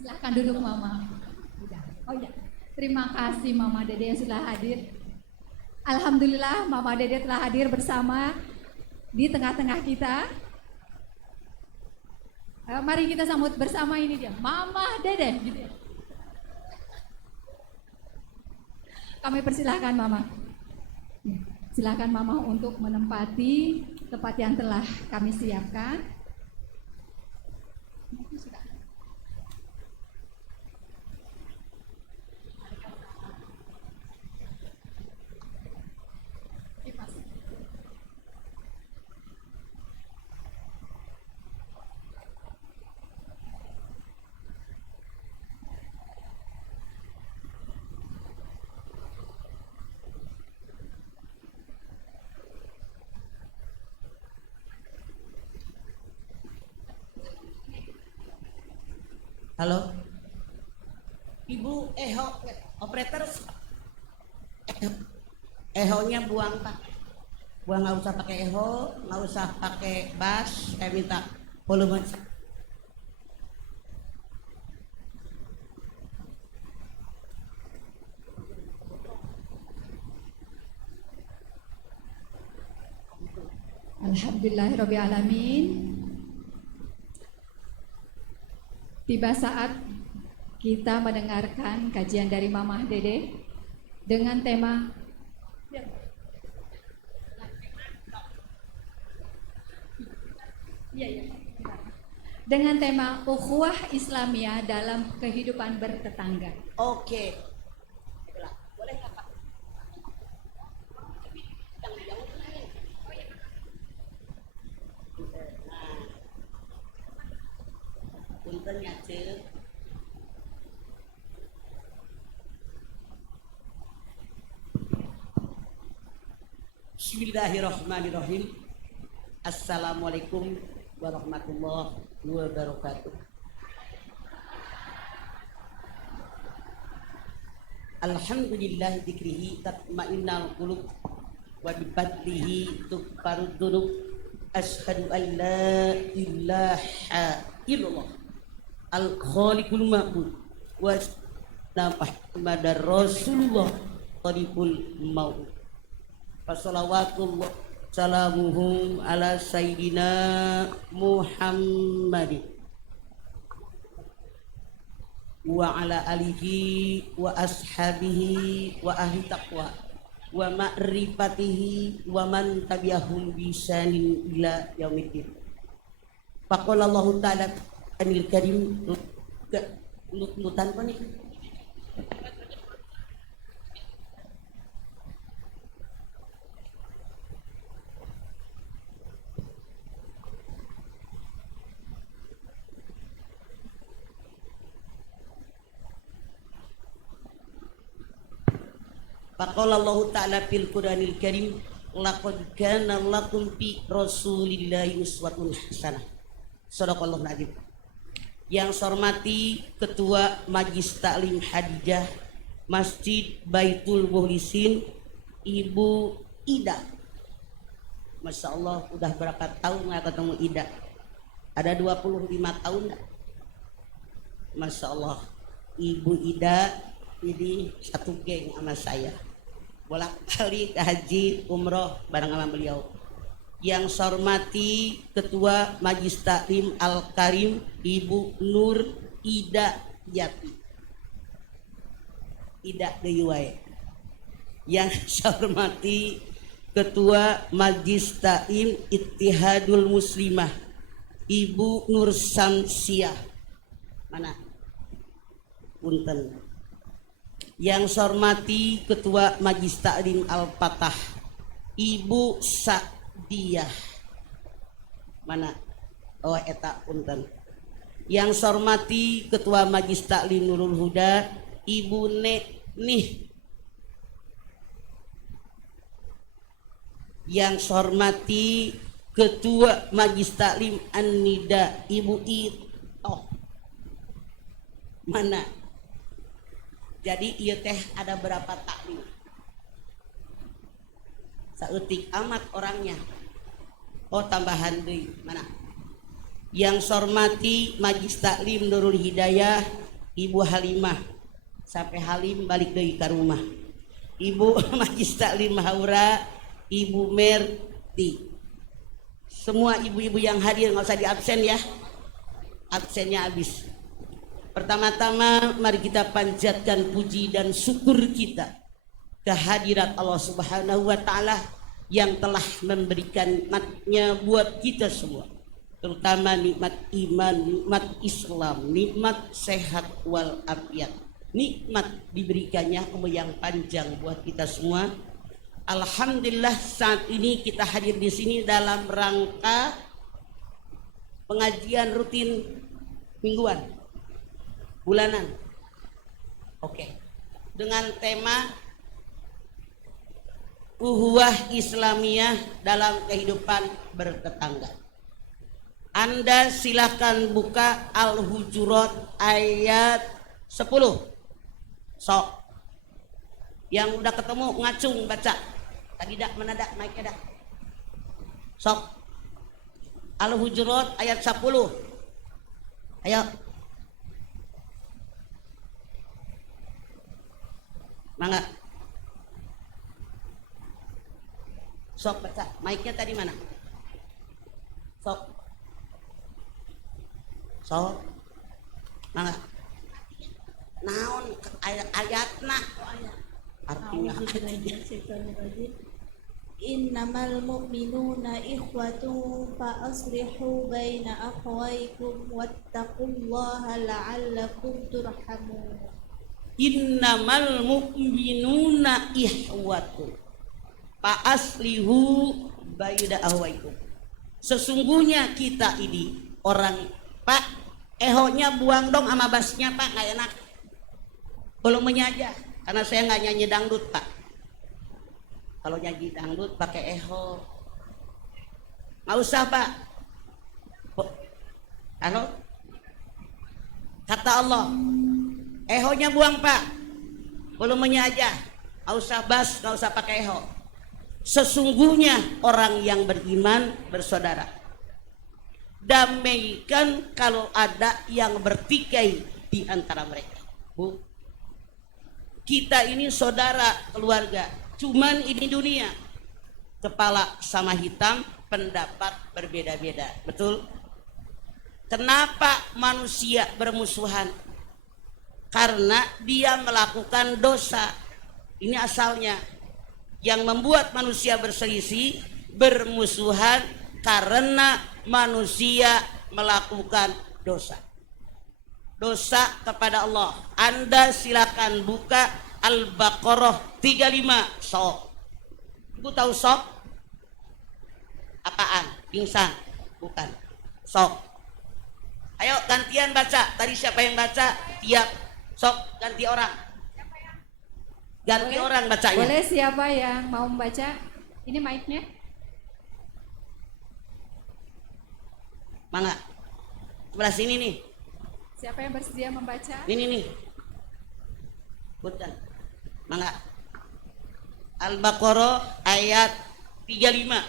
Silahkan duduk Mama. Oh ya, terima kasih Mama Dede yang sudah hadir. Alhamdulillah Mama Dede telah hadir bersama di tengah-tengah kita. Mari kita sambut bersama ini dia, Mama Dede. Gitu ya. Kami persilahkan Mama. Silakan Mama untuk menempati tempat yang telah kami siapkan. Halo, Ibu Eho, operator, Eho-nya buang Pak, buang, nggak usah pakai Eho, nggak usah pakai bass, saya minta volume. Alhamdulillahirrabbilalamin. Tiba saat kita mendengarkan kajian dari Mamah Dede dengan tema dengan tema ukhuwah Islamiyah dalam kehidupan bertetangga. Oke. Boleh nggak Pak? Punten ya Cil. Bismillahirrahmanirrahim. Assalamualaikum warahmatullahi wabarakatuh. Alhamdulillah dzikrihi tatmainnul qulub wa bi fadlihi tughfarud dzunub. Asyhadu an la ilaha illallah al-khaliqul ma'bud wa Muhammadar Rasulullah qaribul maut. Wassalawatullah salamuhum ala sayyidina Muhammad wa ala alihi wa ashabihi wa ahli taqwa wa ma'rifatihi wa man tabi'ahum bi ihsanin ila yaumiddin. Faqala Allah ta'ala anil karim nutan apa nih? Faqala Allah ta'ala fil Qur'anil Karim laqad kana lakum fi Rasulillahi uswatun hasanah. Shadaqallahul azim. Yang saya hormati Ketua Majlis Taklim Hadijah Masjid Baitul Mukhlisin Ibu Ida. Masya Allah udah berapa tahun nggak ketemu Ida? Ada 25 tahun nggak? Masya Allah Ibu Ida jadi satu geng sama saya, bolak-balik haji umroh bareng sama beliau. Yang saya hormati Ketua Majlis Taklim Al-Karim Ibu Nur Ida Yati, Ida Deyuai. Yang saya hormati Ketua Majlis Taklim Ittihadul Muslimah Ibu Nur Samsiah. Mana? Punten. Yang saya hormati Ketua Majlis Taklim Al-Fatah Ibu Sa'diyah. Mana? Oh eta punten. Yang saya hormati Ketua Majlis Taklim Nurul Huda Ibu Nih. Yang saya hormati Ketua Majlis Taklim An-Nida Ibu Itoh. Mana? Jadi iya teh ada berapa taklim? Saeutik amat orangnya. Oh tambahan deui. Mana? Yang saya hormati Majlis Taklim Nurul Hidayah Ibu Halimah sampai Halim balik deui ka rumah. Ibu Majis Taklim Haura, Ibu Merti. Semua ibu-ibu yang hadir nggak usah diabsen ya. Absennya habis. Pertama-tama mari kita panjatkan puji dan syukur kita kehadirat Allah Subhanahu wa taala yang telah memberikan nikmatnya buat kita semua, terutama nikmat iman, nikmat Islam, nikmat sehat wal afiat, nikmat diberikannya umur yang panjang buat kita semua. Alhamdulillah saat ini kita hadir di sini dalam rangka pengajian rutin mingguan, bulanan. Oke. Dengan tema Uhuwah Islamiyah dalam kehidupan bertetangga. Anda silakan buka Al-Hujurat ayat 10. Sok. Yang udah ketemu ngacung baca. Tadi dak menadak naik dah. Sok. Al-Hujurat ayat 10. Ayo. Mangga. Sok baca. Mic-nya tadi mana? Sok. Sok. Mangga. Naon ayatna? Artinya Innamal mu'minuna ikhwatun fa aslihu baina akhawaykum wattaqullaha la'allakum turhamun. Innamal mu'minuna ikhwatun fa aslihu baina akhawaykum. Sesungguhnya kita ini orang, Pak, ehonya buang dong sama basnya Pak, nggak enak. Belum menyaja, karena saya nggak nyanyi dangdut Pak. Kalau nyanyi dangdut pakai eho, nggak usah Pak. Halo, kata Allah, ehonya buang Pak, volumenya aja, nggak usah bass, nggak usah pakai eho. Sesungguhnya orang yang beriman bersaudara. Damaikan kalau ada yang bertikai di antara mereka. Bu, kita ini saudara keluarga. Cuman ini dunia, kepala sama hitam, pendapat berbeda-beda, betul? Kenapa manusia bermusuhan? Karena dia melakukan dosa. Ini asalnya. Yang membuat manusia berselisih, bermusuhan karena manusia melakukan dosa. Dosa kepada Allah. Anda silakan buka Al-Baqarah 35. Sok. Ibu tahu sok? Apaan? Pingsan? Bukan. Sok. Ayo gantian baca. Tadi siapa yang baca? Tiap. Sok ganti orang. Ganti Boleh? orang bacanya. Boleh, siapa yang mau membaca? Ini mic-nya. Mangga. Sebelah sini nih. Siapa yang bersedia membaca? Ini nih. Bukan. Mangga. Al-Baqarah ayat 35.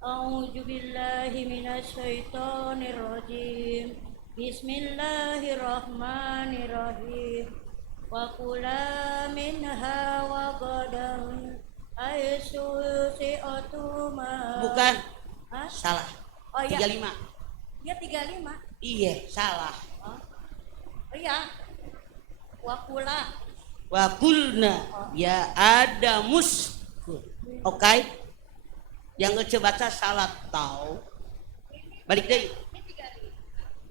A'udzu billahi minasy syaithanir rajim. Bismillahirrahmanirrahim. Wa kula minha wa qadan aisu si'atuma. Bukan. Hah? Salah. Oh iya. 35. Ya 35. Iya, salah. Oh iya. Wakula. Wa qulna ya Adamus. Oke. Yang coba baca salah tahu. Balik deh.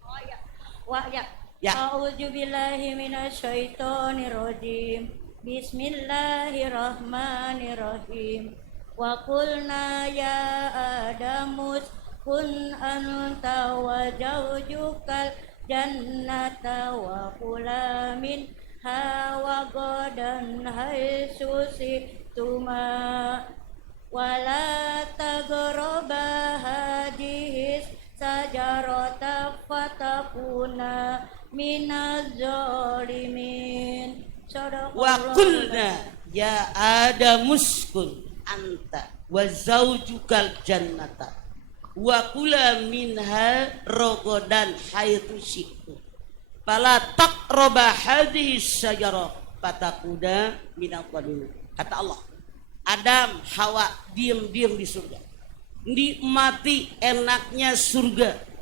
Oh ya. Wa ya. Ya. A'udzu billahi minasy syaithanir rajim. Bismillahirrahmanirrahim. Wa qulna ya Adamus kun anta wa zawjukal jannata wa kula min hawa godan haitsu situma wala taghroba hadis sajarata fatakuna minaz zalimin. Wa qulna ya Adamus kun anta wa zaujukal jannata wa kula minha rogodan haitsu syi'tum. Fala taqraba hadhihi syajarah fatakuda minal dhalimin. Kata Allah, Adam, Hawa diam-diam di surga. Nikmati enaknya surga.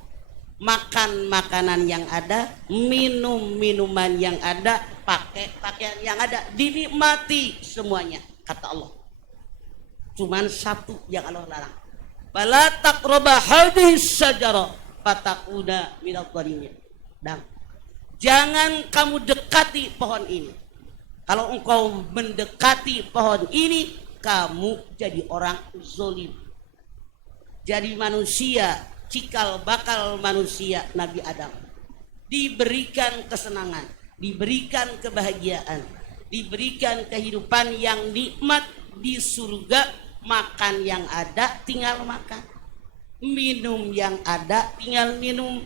Makan makanan yang ada, minum minuman yang ada, pakai pakaian yang ada, dinikmati semuanya. Kata Allah. Cuman satu yang Allah larang. Fala taqraba hadhihi syajarah fatakuda minal dhalimin. Dan jangan kamu dekati pohon ini. Kalau engkau mendekati pohon ini, kamu jadi orang zolim. Jadi manusia, cikal bakal manusia Nabi Adam. Diberikan kesenangan, diberikan kebahagiaan, diberikan kehidupan yang nikmat di surga. Makan yang ada tinggal makan, minum yang ada tinggal minum,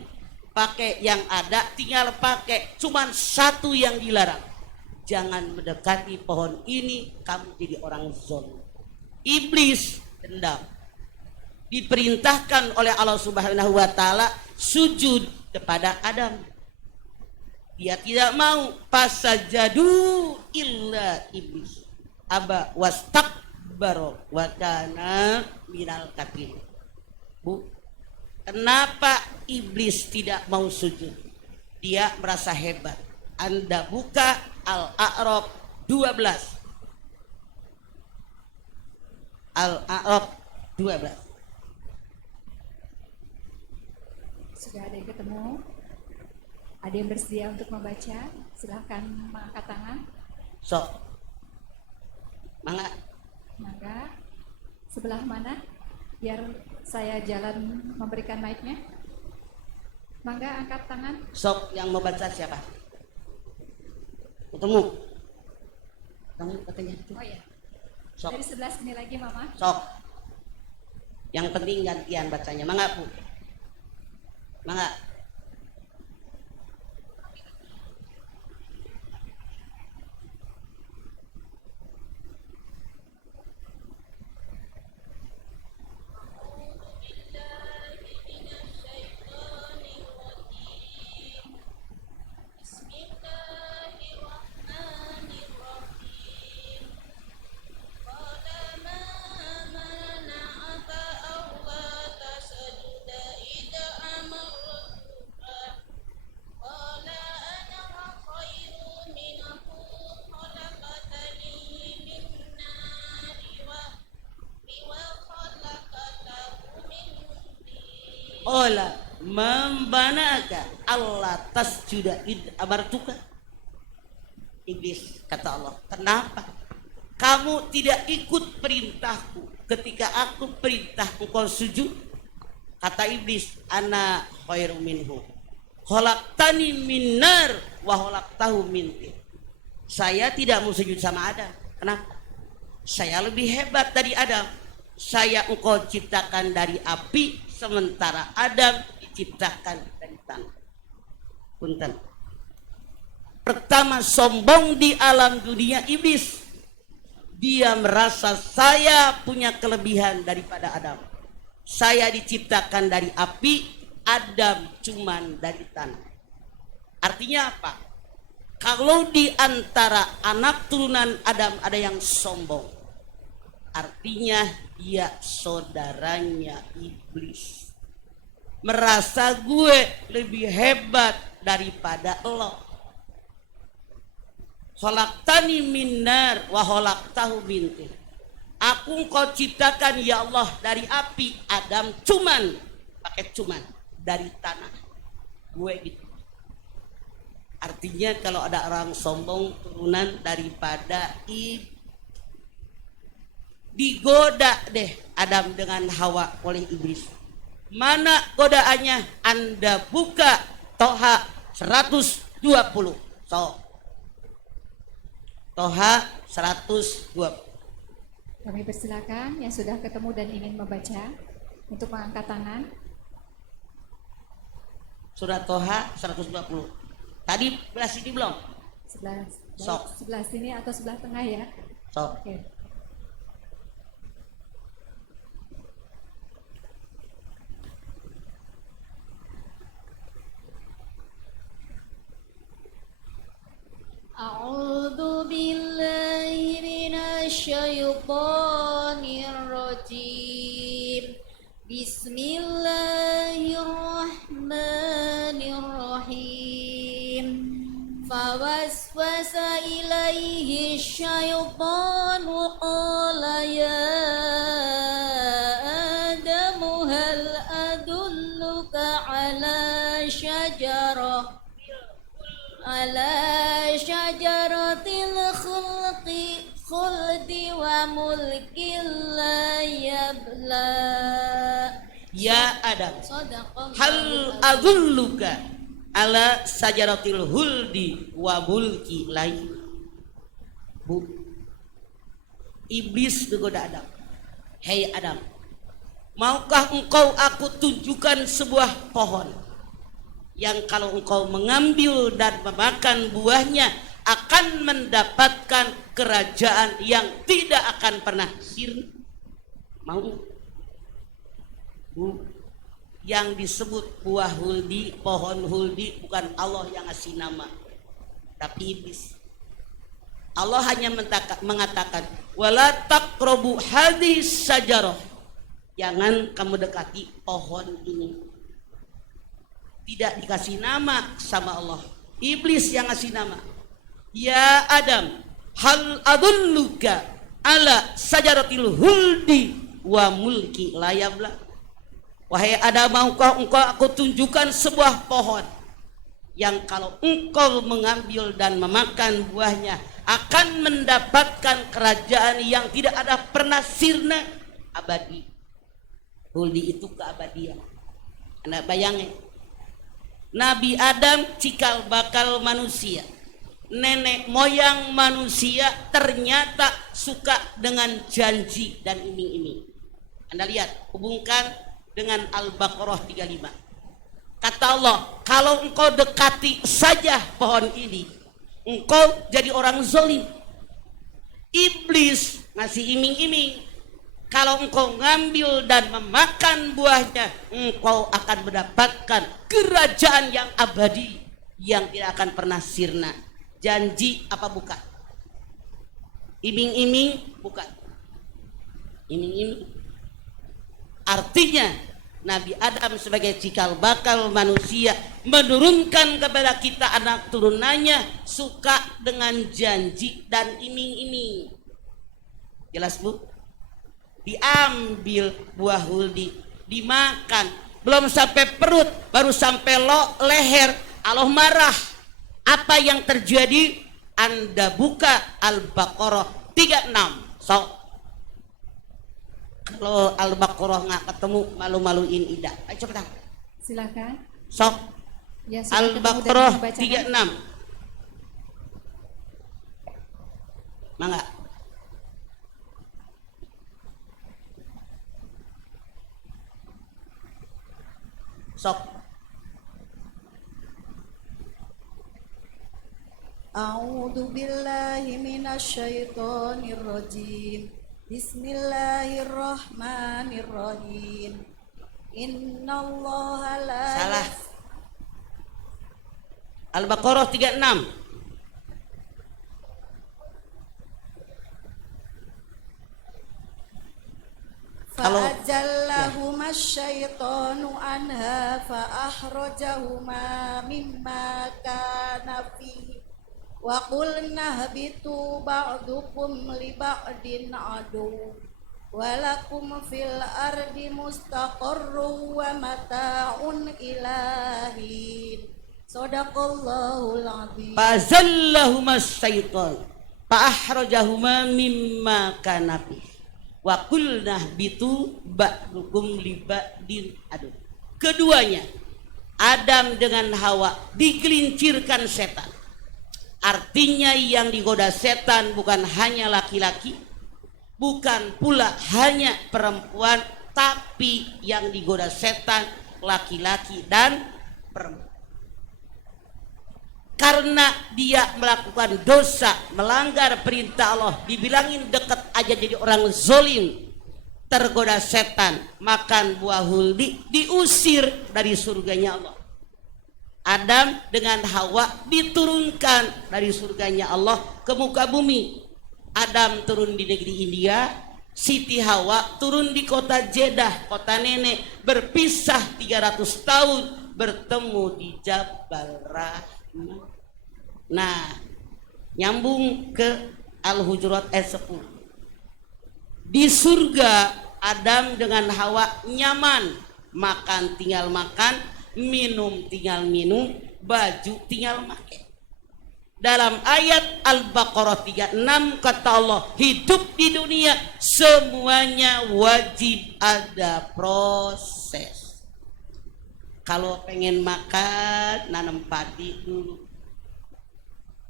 pakai yang ada tinggal pakai. Cuman satu yang dilarang, jangan mendekati pohon ini, kamu jadi orang zalim. Iblis dendam, diperintahkan oleh Allah Subhanahu wa taala sujud kepada Adam. Dia tidak mau, fasajadu illa iblis aba wastakbara wa kana minal kafirin. Bu, kenapa iblis tidak mau sujud? Dia merasa hebat. Anda buka Al-A'raf 12. Al-A'raf 12. Sudah ada yang ketemu? Ada yang bersedia untuk membaca? Silahkan mengangkat tangan. Sok. Mangga. Mangga. Sebelah mana? Biar saya jalan memberikan mic-nya. Mangga, angkat tangan. Sok, yang mau baca siapa? Ketemu. Kamu katanya. Oh iya. Sok. Dari sebelah sini lagi, Mama. Sok. Yang penting gantian bacanya. Mangga, Bu. Mangga. Ola membanaka Allah tasjuda id amartuka. Iblis kata Allah, kenapa kamu tidak ikut perintahku ketika aku perintah engkau sujud? Kata iblis, ana khairum minhu khalaqtani min nar wa khalaqtahu min tin. Saya tidak mau sujud sama Adam. Kenapa? Saya lebih hebat dari Adam. Saya engkau ciptakan dari api, sementara Adam diciptakan dari tanah. Punten. Pertama sombong di alam dunia iblis. Dia merasa saya punya kelebihan daripada Adam. Saya diciptakan dari api, Adam cuman dari tanah. Artinya apa? Kalau di antara anak turunan Adam ada yang sombong, artinya dia saudaranya iblis. Merasa gue lebih hebat daripada Allah. Khalaqtani min nar wa khalaqtahu min tin. Aku engkau ciptakan ya Allah dari api, Adam cuman pakai cuman dari tanah. Gue gitu. Artinya kalau ada orang sombong turunan daripada digoda deh Adam dengan Hawa oleh iblis. Mana godaannya? Anda buka Toha 120. So, Toha 120. Kami persilakan yang sudah ketemu dan ingin membaca untuk mengangkat tangan. Surat Toha 120. Tadi belah sini belum? Sebelah, Sok. sebelah sini atau sebelah tengah ya? So, Oke. الرجيم بسم الله الرحمن الرحيم فوسوس إليه الشيطان قال يا آدم هل أدلك على شجرة الخلد وملك لا يبلى Ya Adam, Sadaqallahu hal adulluka ala sajaratil huldi wa mulki lain. Bu, iblis menggoda Adam. Hei Adam, maukah engkau aku tunjukkan sebuah pohon yang kalau engkau mengambil dan memakan buahnya akan mendapatkan kerajaan yang tidak akan pernah sirna? Mau? Bu, yang disebut buah huldi, pohon huldi bukan Allah yang ngasih nama, tapi iblis. Allah hanya mengatakan wala taqrabu hadis sajarah, jangan kamu dekati pohon ini. Tidak dikasih nama sama Allah, iblis yang ngasih nama. Ya Adam, hal adulluka ala sajaratil huldi wa mulki la yabla. Wahai Adam, maukah engkau aku tunjukkan sebuah pohon yang kalau engkau mengambil dan memakan buahnya akan mendapatkan kerajaan yang tidak ada pernah sirna, abadi. Huldi itu keabadian. Anda bayangin, Nabi Adam cikal bakal manusia, nenek moyang manusia ternyata suka dengan janji dan iming-iming. Anda lihat, hubungkan dengan Al-Baqarah 35. Kata Allah, kalau engkau dekati saja pohon ini, engkau jadi orang zalim. Iblis ngasih iming-iming, kalau engkau ngambil dan memakan buahnya, engkau akan mendapatkan kerajaan yang abadi yang tidak akan pernah sirna. Janji apa bukan? Iming-iming bukan. Iming-iming. Artinya Nabi Adam sebagai cikal bakal manusia menurunkan kepada kita anak turunannya suka dengan janji dan iming-iming. Jelas Bu? Diambil buah huldi, dimakan, belum sampai perut, baru sampai leher, Allah marah. Apa yang terjadi? Anda buka Al-Baqarah 36. So, kalau Al-Baqarah nggak ketemu, malu-maluin Ida. Ayo cepetan. Silakan. Sok. Ya, silakan Al-Baqarah kemudian dibacakan. 36. Mangga. Sok. A'udzu billahi minasyaitonir rajim. Bismillahirrahmanirrahim. Innallaha la Salah. Al-Baqarah 36. Fa'ajallahuma asyaitanu anha fa'akhrajahuma mimma kana fihi wa qulna habitu ba'dukum li ba'din adu walakum fil ardi mustaqarrun wa mata'un ilahin. Shadaqallahul azim. Fazallahuma syaitan fa'akhrajahuma mimma kana fihi wa qulna bitu ba'dukum li ba'din adu. Keduanya, Adam dengan Hawa, digelincirkan setan. Artinya yang digoda setan bukan hanya laki-laki, bukan pula hanya perempuan, tapi yang digoda setan laki-laki dan perempuan. Karena dia melakukan dosa, melanggar perintah Allah, dibilangin dekat aja jadi orang zolim, tergoda setan, makan buah huldi, diusir dari surganya Allah. Adam dengan Hawa diturunkan dari surganya Allah ke muka bumi. Adam turun di negeri India, Siti Hawa turun di kota Jeddah, kota nenek, berpisah 300 tahun, bertemu di Jabal Rahmah. Nah, nyambung ke Al-Hujurat ayat 10. Di surga Adam dengan Hawa nyaman, makan tinggal makan, minum tinggal minum, baju tinggal pakai. Dalam ayat Al-Baqarah 36 kata Allah, hidup di dunia semuanya wajib ada proses. Kalau pengen makan, nanam padi dulu,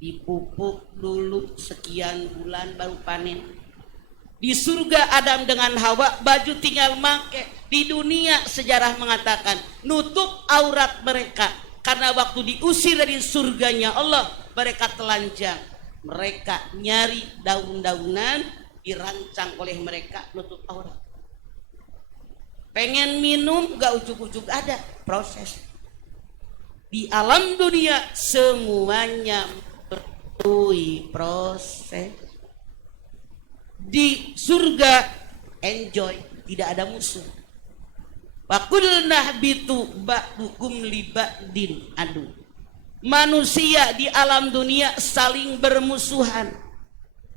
dipupuk dulu sekian bulan baru panen. Di surga Adam dengan Hawa baju tinggal make. Di dunia sejarah mengatakan nutup aurat mereka, karena waktu diusir dari surganya Allah mereka telanjang. Mereka nyari daun-daunan dirancang oleh mereka nutup aurat. Pengen minum gak ujuk-ujuk, ada proses. Di alam dunia semuanya melalui proses. Di surga enjoy, tidak ada musuh. Wa qulna bitu ba'dukum li ba'din adu. Manusia di alam dunia saling bermusuhan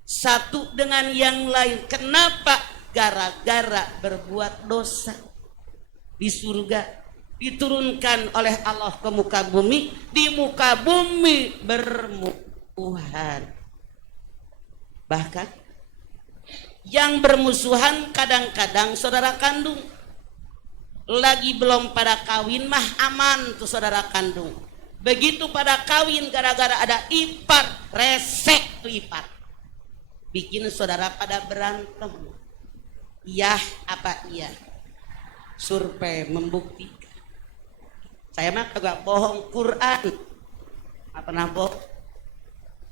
satu dengan yang lain. Kenapa? Gara-gara berbuat dosa. Di surga diturunkan oleh Allah ke muka bumi, di muka bumi bermusuhan. Bahkan yang bermusuhan kadang-kadang saudara kandung. Lagi belum pada kawin mah aman tuh saudara kandung. Begitu pada kawin gara-gara ada ipar, resek tuh ipar, bikin saudara pada berantem. Iya apa iya? Survei membuktikan. Saya mah kagak bohong, Quran apa pernah bohong.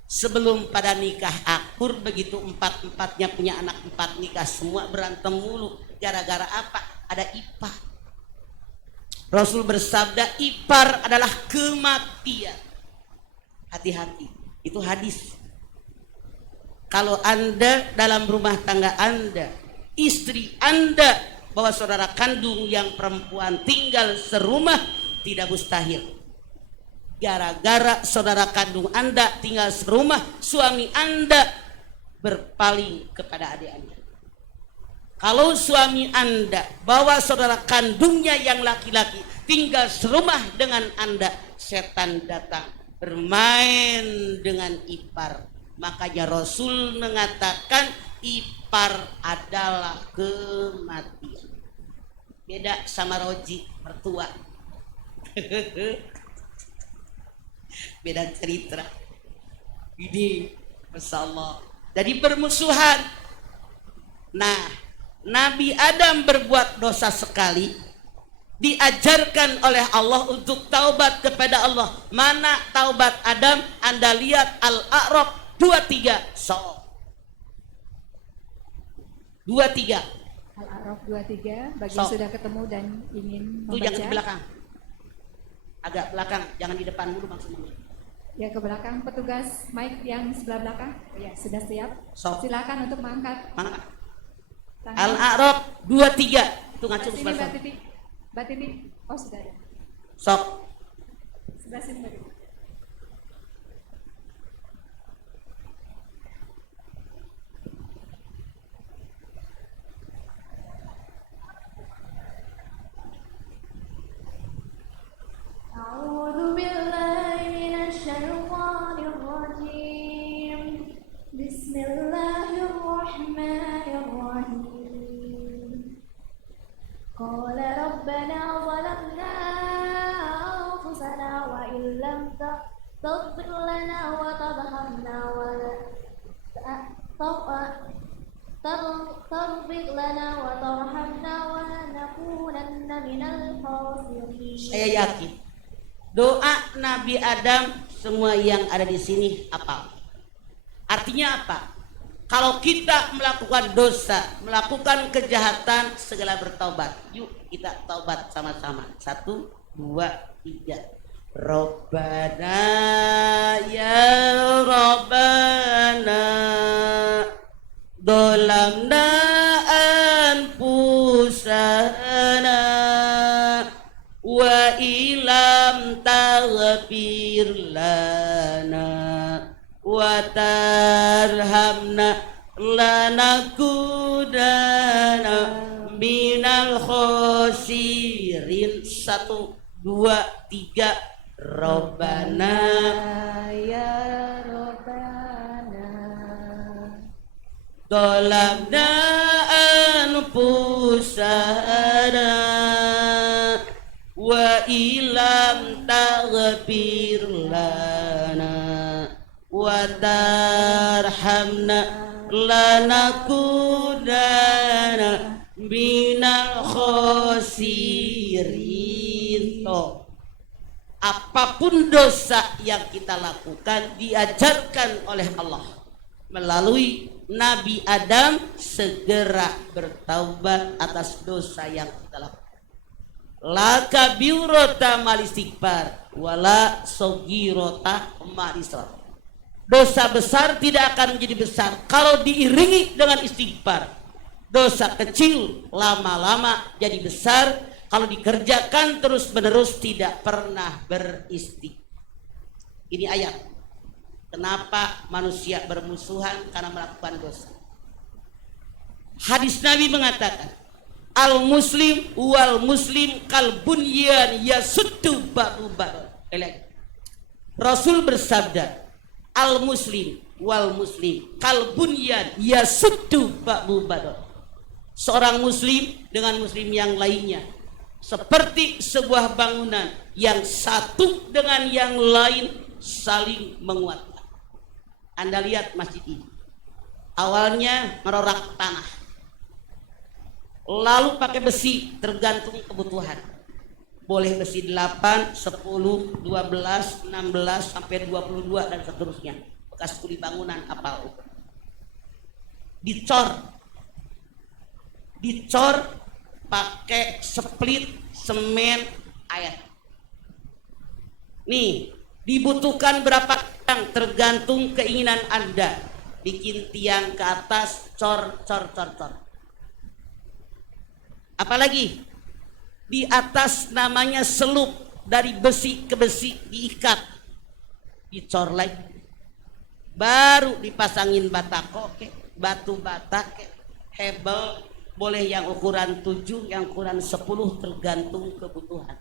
Sebelum pada nikah akur, begitu empat-empatnya punya anak 4 nikah, semua berantem mulu. Gara-gara apa? Ada ipar. Rasul bersabda, ipar adalah kematian. Hati-hati, itu hadis. Kalau Anda dalam rumah tangga Anda, istri Anda bawa saudara kandung yang perempuan tinggal serumah, tidak mustahil. Gara-gara saudara kandung Anda tinggal serumah, suami Anda berpaling kepada adik Anda. Kalau suami Anda bawa saudara kandungnya yang laki-laki tinggal serumah dengan Anda, setan datang bermain dengan ipar. Makanya Rasul mengatakan ipar adalah kematian. Beda sama Roji mertua. Beda cerita. Ini Masya Allah. Jadi bermusuhan. Nah, Nabi Adam berbuat dosa sekali, diajarkan oleh Allah untuk taubat kepada Allah. Mana taubat Adam? Anda lihat Al-A'raf 23. So 23. Al-A'raf 23 bagi So. yang sudah ketemu dan ingin Itu membaca. jangan di belakang. Agak belakang, jangan di depan dulu maksudnya. Ya, ke belakang, petugas mic yang sebelah belakang. Oh, ya, sudah siap. So. Silakan untuk mengangkat Mana? tangan. Al-A'raf 23. Itu ngacung Sini sebelah Mbak sana. Titi. Mbak Titi. Oh, sudah ada. Sok. Sebelah sini Mbak Titi. أعوذ بالله من الشيطان الرجيم بسم الله الرحمن الرحيم قال ربنا ظلمنا أنفسنا وإن لم تغفر لنا وترحمنا تغفر لنا وترحمنا ولنكونن من الخاسرين. Saya yakin doa Nabi Adam semua yang ada di sini apa? Artinya apa? Kalau kita melakukan dosa, melakukan kejahatan, segala bertaubat. Yuk kita taubat sama-sama. 1, 2, 3. Rabbana ya Rabbana dolamna anfusana wa ilam taghfir lana wa tarhamna lanakudana minal khosirin. 1, 2, 3 Robbana ya Rabbana Dolabna anfusana wa ilam taghfir lana wa tarhamna lanakudana minal khosirin. Apapun dosa yang kita lakukan diajarkan oleh Allah melalui Nabi Adam, segera bertaubat atas dosa yang kita lakukan. La kabirota mal istighfar wala sogirota mal israr. Dosa besar tidak akan menjadi besar kalau diiringi dengan istighfar. Dosa kecil lama-lama jadi besar kalau dikerjakan terus-menerus tidak pernah beristighfar. Ini ayat. Kenapa manusia bermusuhan? Karena melakukan dosa. Hadis Nabi mengatakan, al muslim wal muslim kal bunyan yasuddu ba'du ba'd. Rasul bersabda, al muslim wal muslim kal bunyan yasuddu ba'du ba'd. Seorang muslim dengan muslim yang lainnya seperti sebuah bangunan yang satu dengan yang lain saling menguatkan. Anda lihat masjid ini, awalnya merorak tanah, lalu pakai besi tergantung kebutuhan. Boleh besi 8, 10, 12, 16 sampai 22 dan seterusnya. Bekas kuli bangunan apa? Dicor pakai split, semen, air. Nih, dibutuhkan berapa tiang tergantung keinginan Anda. Bikin tiang ke atas, cor. Apalagi di atas namanya selup, dari besi ke besi diikat, dicor lagi, baru dipasangin batako, batu bata, hebel. Boleh yang ukuran 7, yang ukuran 10 tergantung kebutuhan.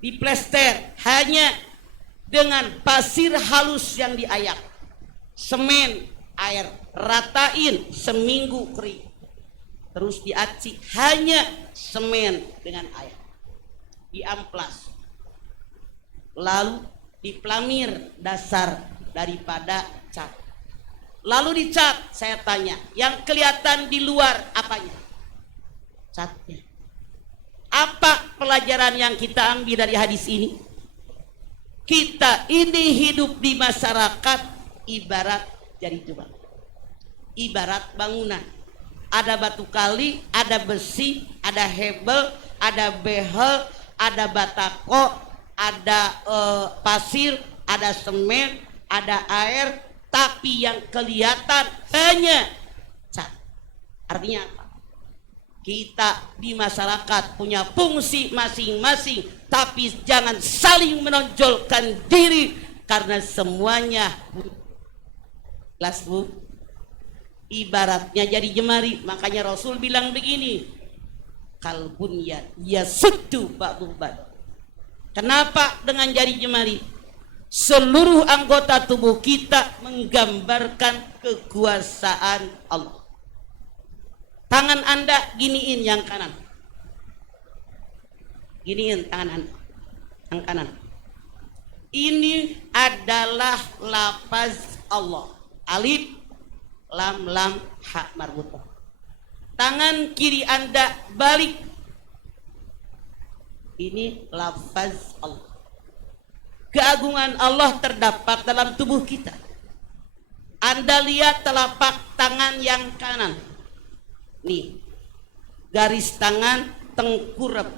Diplester hanya dengan pasir halus yang diayak, semen, air, ratain seminggu kering. Terus diaci hanya semen dengan air. Diamplas. Lalu diplamir dasar daripada cat. Lalu dicat. Saya tanya, yang kelihatan di luar apanya? Catnya. Apa pelajaran yang kita ambil dari hadis ini? Kita ini hidup di masyarakat ibarat jari jubah, ibarat bangunan. Ada batu kali, ada besi, ada hebel, ada behel, ada batako, ada pasir, ada semen, ada air. Tapi yang kelihatan hanya cat. Artinya apa? Kita di masyarakat punya fungsi masing-masing, tapi jangan saling menonjolkan diri karena semuanya jelas, Bu. Ibaratnya jadi jemari. Makanya Rasul bilang begini, kalbunyan yasuddu ba'du ba'd. Kenapa dengan jari jemari? Seluruh anggota tubuh kita menggambarkan kekuasaan Allah. Tangan Anda giniin yang kanan, giniin tangan Anda yang kanan. Ini adalah lafaz Allah, alif lam lam ha marbutah. Tangan kiri Anda balik, ini lafaz Allah. Keagungan Allah terdapat dalam tubuh kita. Anda lihat telapak tangan yang kanan. Nih, garis tangan tengkurap.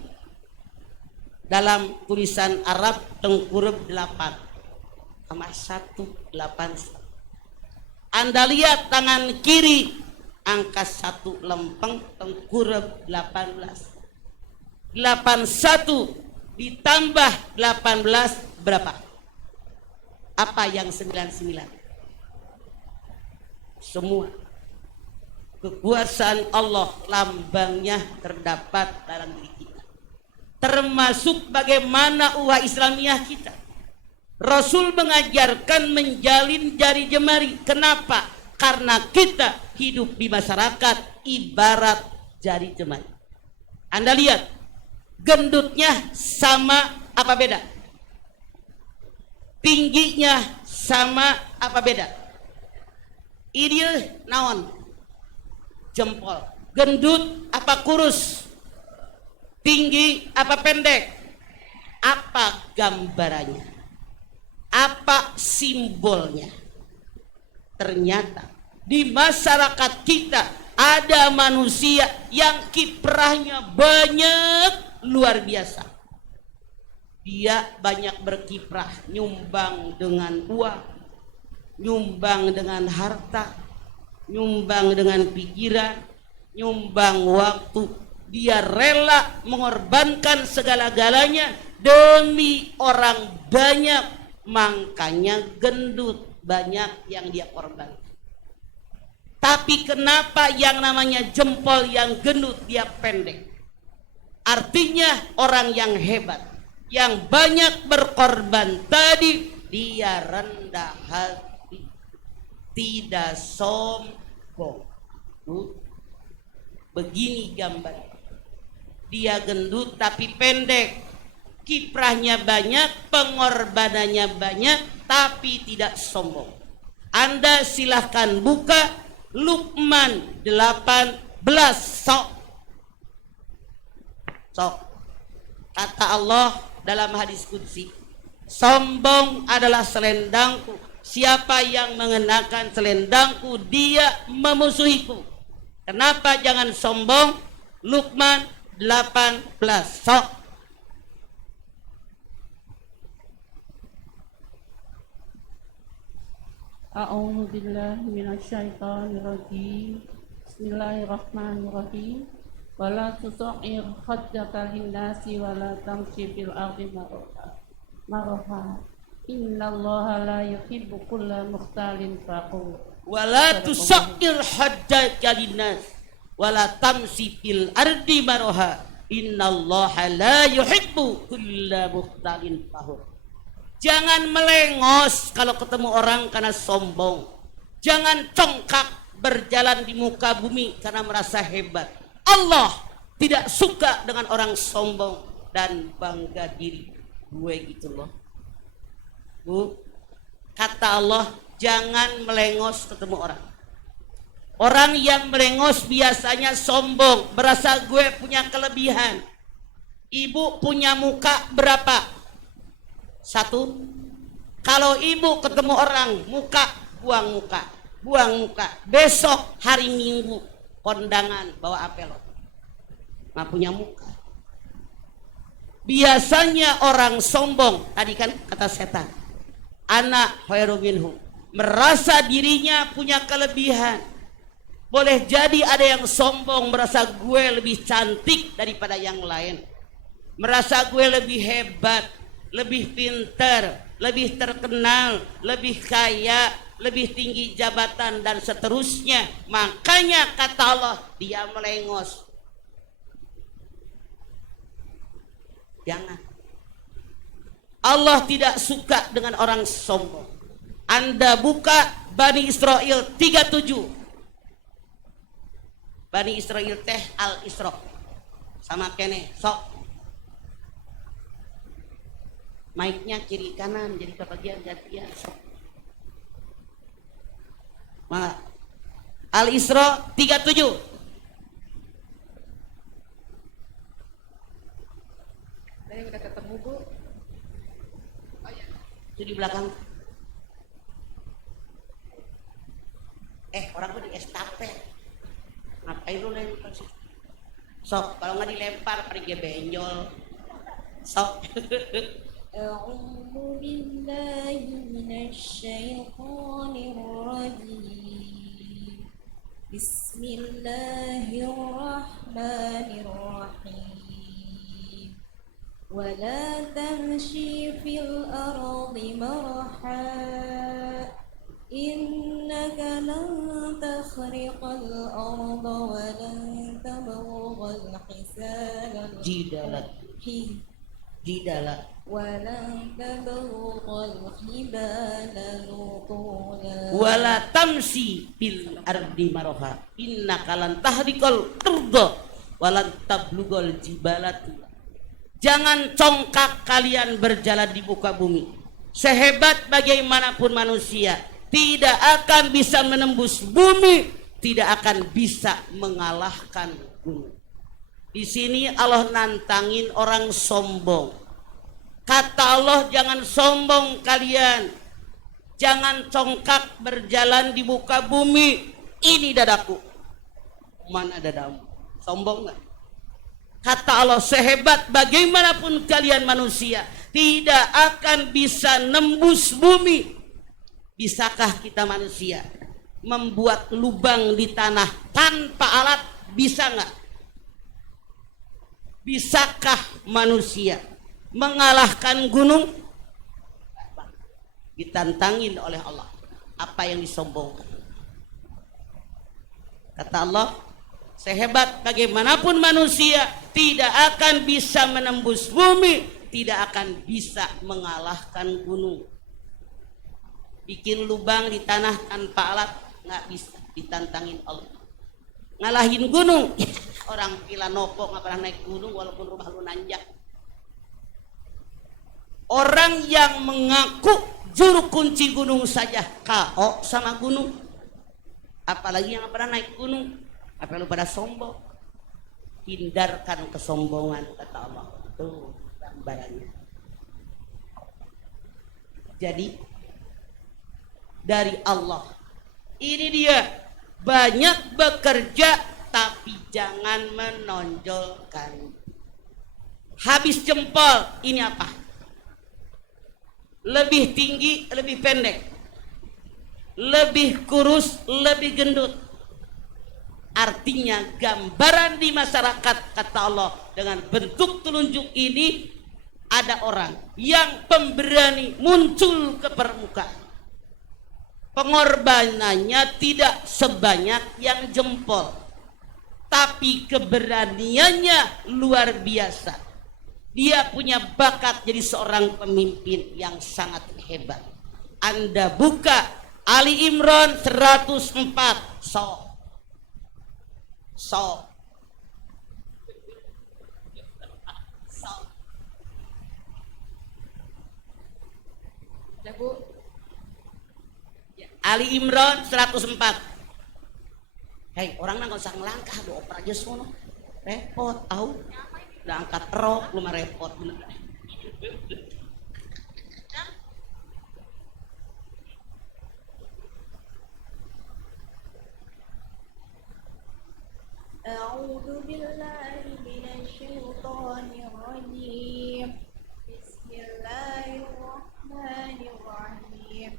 Dalam tulisan Arab tengkurap 8 sama 1, 8. Anda lihat tangan kiri angka 1 lempeng tengkurep 18. 81 ditambah 18 berapa? Apa yang 99? Semua. Kekuasaan Allah lambangnya terdapat dalam diri kita. Termasuk bagaimana uwah Islamiyah kita. Rasul mengajarkan menjalin jari jemari. Kenapa? Karena kita hidup di masyarakat ibarat jari jemari. Anda lihat, gendutnya sama apa beda? Tingginya sama apa beda? Ini naon? Jempol. Gendut apa kurus? Tinggi apa pendek? Apa gambarannya? Apa simbolnya? Ternyata di masyarakat kita ada manusia yang kiprahnya banyak luar biasa. Dia banyak berkiprah, nyumbang dengan uang, nyumbang dengan harta, nyumbang dengan pikiran, nyumbang waktu. Dia rela mengorbankan segala-galanya demi orang banyak, makanya gendut banyak yang dia korbankan. Tapi kenapa yang namanya jempol yang gendut dia pendek? Artinya orang yang hebat, yang banyak berkorban tadi, dia rendah hati, tidak sombong. Begini gambar. Dia gendut tapi pendek, kiprahnya banyak, pengorbanannya banyak, tapi tidak sombong. Anda silahkan buka Luqman 18 sok. Kata Allah dalam hadis qudsi, sombong adalah selendangku. Siapa yang mengenakan selendangku, dia memusuhiku. Kenapa jangan sombong? Luqman 18 sok. A'udzu billahi minasyaitonir rajim. Bismillahirrahmanirrahim. Wala tusa'ir khaddaka lin-nasi wala tamshi fil ardi maraha. Innallaha la yuhibbu kulla mukhtalin fakhur. Wala tusa'ir khaddaka lin-nas wala tamshi fil ardi maraha. Innallaha la yuhibbu kulla mukhtalin fakhur. Jangan melengos kalau ketemu orang karena sombong. Jangan congkak berjalan di muka bumi karena merasa hebat. Allah tidak suka dengan orang sombong dan bangga diri. Gue gitu loh. Bu, kata Allah, jangan melengos ketemu orang. Orang yang melengos biasanya sombong, merasa gue punya kelebihan. Ibu punya muka berapa? 1. Kalau ibu ketemu orang muka, buang muka, buang muka. Besok hari Minggu kondangan bawa apel, nggak punya muka. Biasanya orang sombong, tadi kan kata setan, anak khairu minhu, merasa dirinya punya kelebihan. Boleh jadi ada yang sombong, merasa gue lebih cantik daripada yang lain, merasa gue lebih hebat, lebih pintar, lebih terkenal, lebih kaya, lebih tinggi jabatan dan seterusnya. Makanya kata Allah, dia melengos. Jangan. Allah tidak suka dengan orang sombong. Anda buka Bani Israel 37. Bani Israel teh Al-Isra. Sama kene, sok. Mic-nya kiri kanan jadi kebagian gantian. Mana? Al-Isra 37. Saya udah ketemu, Bu. Oh ya. Itu di belakang. Orang gue di estafet. Ngapain lu lempar sih? Sok, kalau nggak dilempar pergi benjol. Sok. أعوذ بالله من الشيطان الرجيم بسم الله الرحمن الرحيم ولا تمشي في الأرض مرحا إنك لن تخرق الأرض ولن تبلغ الحساب Jidala ولن تبلغ الحبال طولا wala tamsi fil ardi maroha innaka lan tahrikal arda walan tablugol jibalatu. Jangan congkak kalian berjalan di muka bumi. Sehebat bagaimanapun manusia tidak akan bisa menembus bumi, tidak akan bisa mengalahkan gunung. Di sini Allah nantangin orang sombong. Kata Allah, jangan sombong kalian, jangan congkak berjalan di muka bumi. Ini dadaku. Mana dadamu? Sombong nggak? Kata Allah, sehebat bagaimanapun kalian manusia tidak akan bisa nembus bumi. Bisakah kita manusia membuat lubang di tanah tanpa alat? Bisa nggak? Bisakah manusia mengalahkan gunung? Ditantangin oleh Allah. Apa yang disombongkan? Kata Allah, sehebat bagaimanapun manusia tidak akan bisa menembus bumi, tidak akan bisa mengalahkan gunung. Bikin lubang di tanah tanpa alat nggak bisa, ditantangin Allah. Ngalahin gunung, orang gila nopo nggak pernah naik gunung walaupun rumah lu nanjak. Orang yang mengaku juru kunci gunung saja KO sama gunung, apalagi yang pernah naik gunung. Apa lu pada sombong? Hindarkan kesombongan, kata Allah. Tuh gambarannya. Jadi dari Allah ini dia, banyak bekerja tapi jangan menonjolkan. Habis jempol ini apa? Lebih tinggi, lebih pendek, lebih kurus, lebih gendut. Artinya gambaran di masyarakat, kata Allah, dengan bentuk telunjuk ini ada orang yang pemberani muncul ke permukaan. Pengorbanannya tidak sebanyak yang jempol, tapi keberaniannya luar biasa. Dia punya bakat jadi seorang pemimpin yang sangat hebat. Anda buka Ali Imran 104. Ya Bu. Ali Imran 104. Hei, orang nggak usah ngelangkah, do oper aja sono. Repot, tahu? Udah angkat rok, lu mah repot bener. أعوذ بالله من الشيطان الرجيم بسم الله الرحمن الرحيم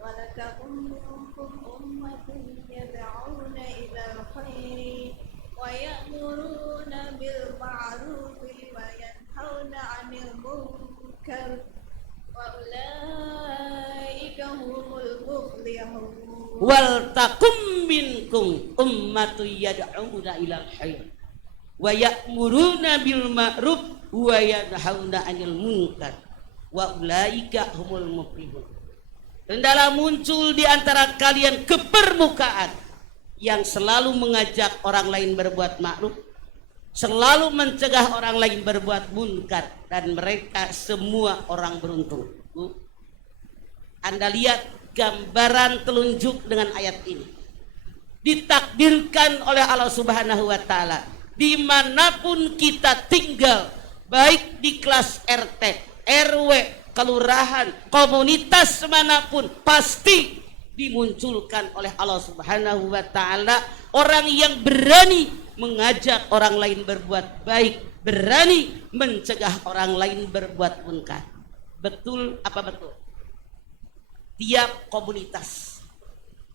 ولتكن منكم أمة يدعون إلى الخير ويأمرون بالمعروف وينهون عن المنكر وأولئك هم المفلحون Wal takum minkum ummatun yad'una ilal khair wa ya'muruna bil ma'ruf wa yanhauna 'anil munkar wa ulaika humul muflihun. Hendaklah muncul di antara kalian ke permukaan yang selalu mengajak orang lain berbuat ma'ruf, selalu mencegah orang lain berbuat munkar, dan mereka semua orang beruntung. Anda lihat gambaran telunjuk dengan ayat ini. Ditakdirkan oleh Allah Subhanahu wa Ta'ala, dimanapun kita tinggal, baik di kelas RT, RW, kelurahan, komunitas manapun, pasti dimunculkan oleh Allah Subhanahu wa Ta'ala orang yang berani mengajak orang lain berbuat baik, berani mencegah orang lain berbuat munkar. Betul apa betul? Tiap komunitas,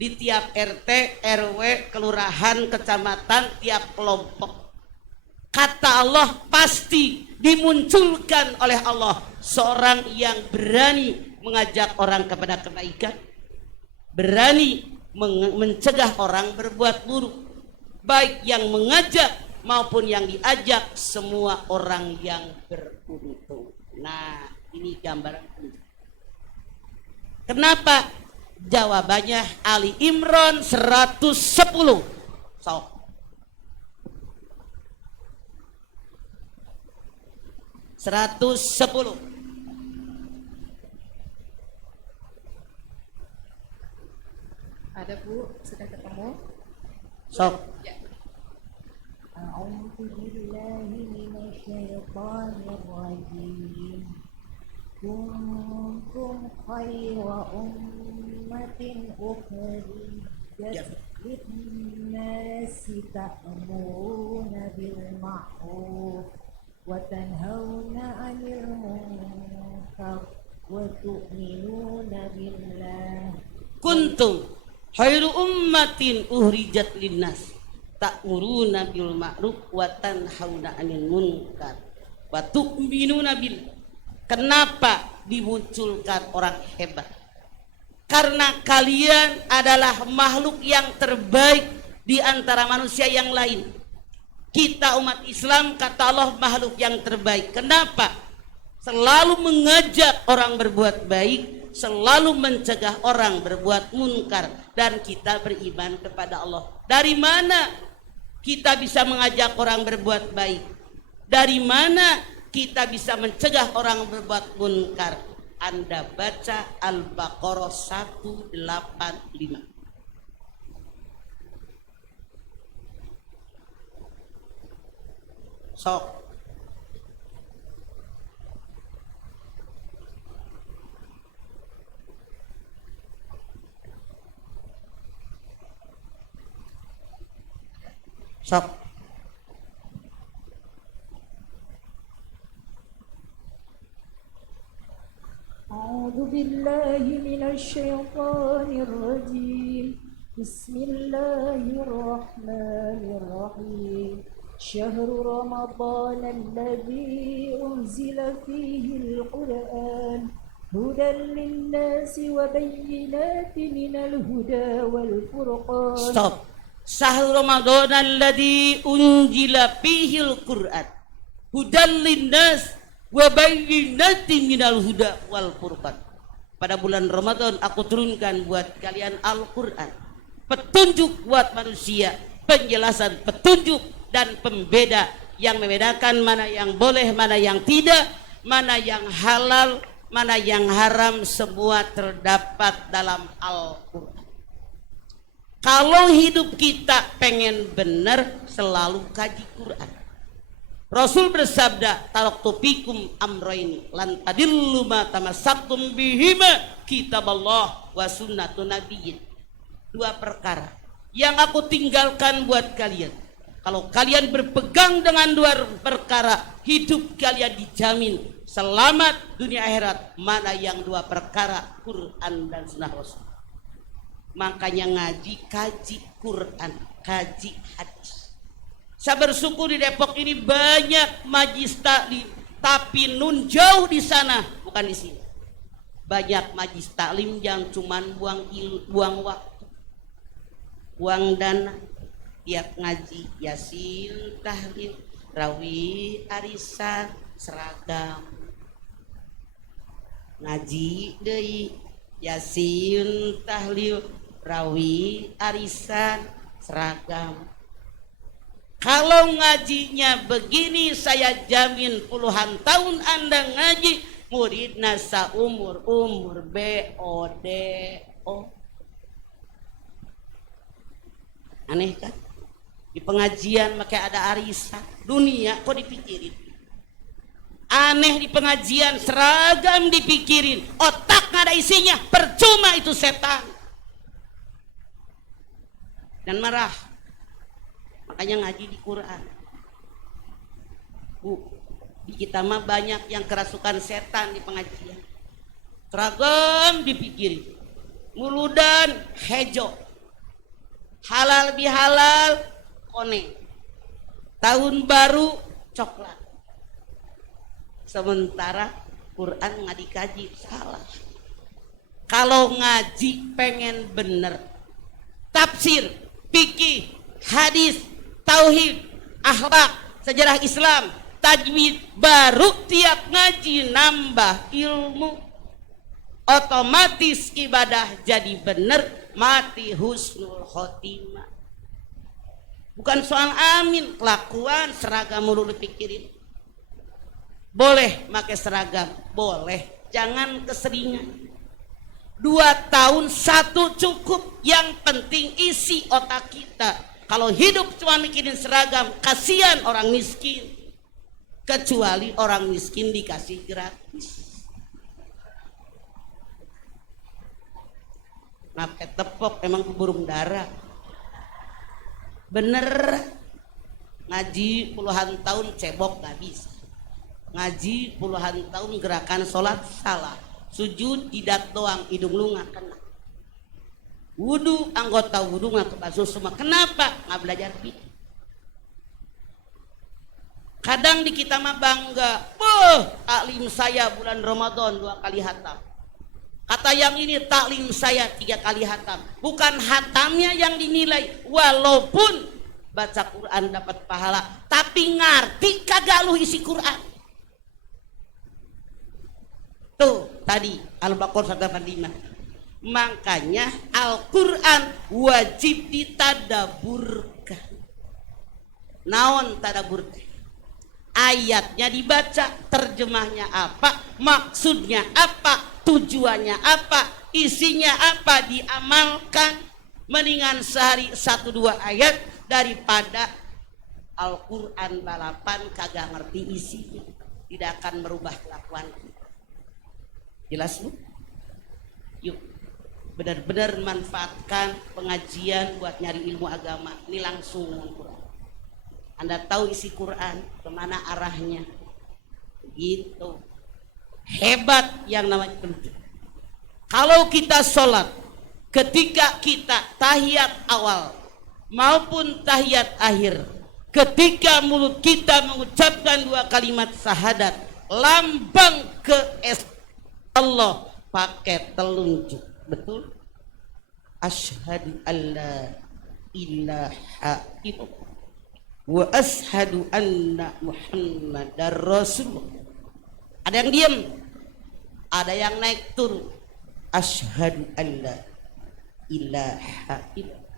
di tiap RT, RW, kelurahan, kecamatan, tiap kelompok. Kata Allah pasti dimunculkan oleh Allah seorang yang berani mengajak orang kepada kebaikan, berani mencegah orang berbuat buruk, baik yang mengajak maupun yang diajak, semua orang yang beruntung. Nah, ini gambaran. Kenapa? Jawabannya Ali Imran 110. Sok. Seratus 110. Ada Bu, sudah ketemu? Sok. Ya. أعوذ بالله من الشيطان الرجيم كنتم خير أمة أخرجت للناس تأمرون بالمعروف وتنهون عن المنكر وتؤمنون بالله Kuntum khairu ummatin uhrijat linnas ta'muruna bil ma'ruf wa tanhauna 'anil munkar wa tu'minuna bil. Kenapa dimunculkan orang hebat? Karena kalian adalah makhluk yang terbaik di antara manusia yang lain. Kita umat Islam, kata Allah, makhluk yang terbaik. Kenapa? Selalu mengajak orang berbuat baik, selalu mencegah orang berbuat munkar, dan kita beriman kepada Allah. Dari mana kita bisa mengajak orang berbuat baik? Dari mana kita bisa mencegah orang berbuat munkar? Anda baca Al-Baqarah 185. Sok. Sok. أعوذ بالله من الشيطان الرجيم بسم الله الرحمن الرحيم شهر رمضان الذي أنزل فيه القرآن هدى للناس وبينات من الهدى والفرقان. Stop. Syahrul Ramadan alladzi unzila fihil Qur'an hudal linnas wa bayyinatin minal huda wal furqan. Pada bulan Ramadan aku turunkan buat kalian Al-Qur'an, petunjuk buat manusia, penjelasan petunjuk dan pembeda yang membedakan mana yang boleh, mana yang tidak, mana yang halal, mana yang haram, semua terdapat dalam Al-Qur'an. Kalau hidup kita pengen benar, selalu kaji Quran. Rasul bersabda, taraktu fikum amroini lan tadillu ma tamassaktum bihima kitaballah wa sunnatun nabiyyin. Dua perkara yang aku tinggalkan buat kalian. Kalau kalian berpegang dengan dua perkara, hidup kalian dijamin selamat dunia akhirat. Mana yang dua perkara? Quran dan sunnah Rasul. Makanya ngaji, kaji Quran, kaji hadis. Saya bersyukur di Depok ini banyak majlis taklim, tapi nun jauh di sana, bukan di sini. Banyak majlis taklim yang cuman buang waktu, buang dana. Tiap ngaji yasin, tahlil, rawi, arisan, seragam. Ngaji deui, yasin, tahlil, rawi, arisan, seragam. Kalau ngajinya begini, saya jamin puluhan tahun Anda ngaji, muridna saumur BODO. Aneh kan? Di pengajian pakai ada arisan, dunia kok dipikirin. Aneh di pengajian, seragam dipikirin, otak nggak ada isinya, percuma itu setan. Dan marah. Makanya ngaji di Quran. Bu, di kita mah banyak yang kerasukan setan di pengajian. Seragam dipikirin, muludan hejo, halal bihalal koneng, tahun baru coklat. Sementara Quran nggak dikaji, salah. Kalau ngaji pengen bener, tafsir, fikih, hadis, tauhid, akhlak, sejarah Islam, tajwid, baru tiap ngaji nambah ilmu, otomatis ibadah jadi bener, mati husnul khotimah. Bukan soal amin, kelakuan seragam mulu dipikirin. Boleh pakai seragam, boleh, jangan keseringan. 2 tahun 1 cukup, yang penting isi otak kita. Kalau hidup cuma mikirin seragam, kasihan orang miskin. Kecuali orang miskin dikasih gratis. Pakai tepok emang burung dara. Bener, ngaji puluhan tahun cebok gak bisa. Ngaji puluhan tahun gerakan sholat salah. Sujud jidat doang, hidung lu gak kena. Wudu, anggota wudu gak kebasuh semua. Kenapa? Gak belajar fikih. Kadang di kita mah bangga, taklim saya bulan Ramadan 2 kali hatam. Kata yang ini taklim saya 3 kali hatam. Bukan hatamnya yang dinilai, walaupun baca Quran dapat pahala, tapi ngerti kagak lu isi Quran. Tuh tadi Al-Baqarah 185. Makanya Al-Quran wajib ditadaburkan. Naon tadaburkan? Ayatnya dibaca, terjemahnya apa, maksudnya apa, tujuannya apa, isinya apa, diamalkan. Mendingan sehari 1-2 ayat daripada Al-Quran balapan kagak ngerti isinya, tidak akan merubah kelakuan. Jelas Bu? Yuk benar-benar manfaatkan pengajian buat nyari ilmu agama. Ini langsung Quran. Anda tahu isi Quran kemana arahnya, gitu. Hebat yang namanya pendidik. Kalau kita sholat, ketika kita tahiyat awal maupun tahiyat akhir, ketika mulut kita mengucapkan 2 kalimat syahadat, lambang ke Allah pakai telunjuk, betul? Asyhadu alla ilaha illallah wa asyhadu anna Muhammadar Rasulullah. Ada yang diam, ada yang naik turun. Asyhadu alla ilaha illallah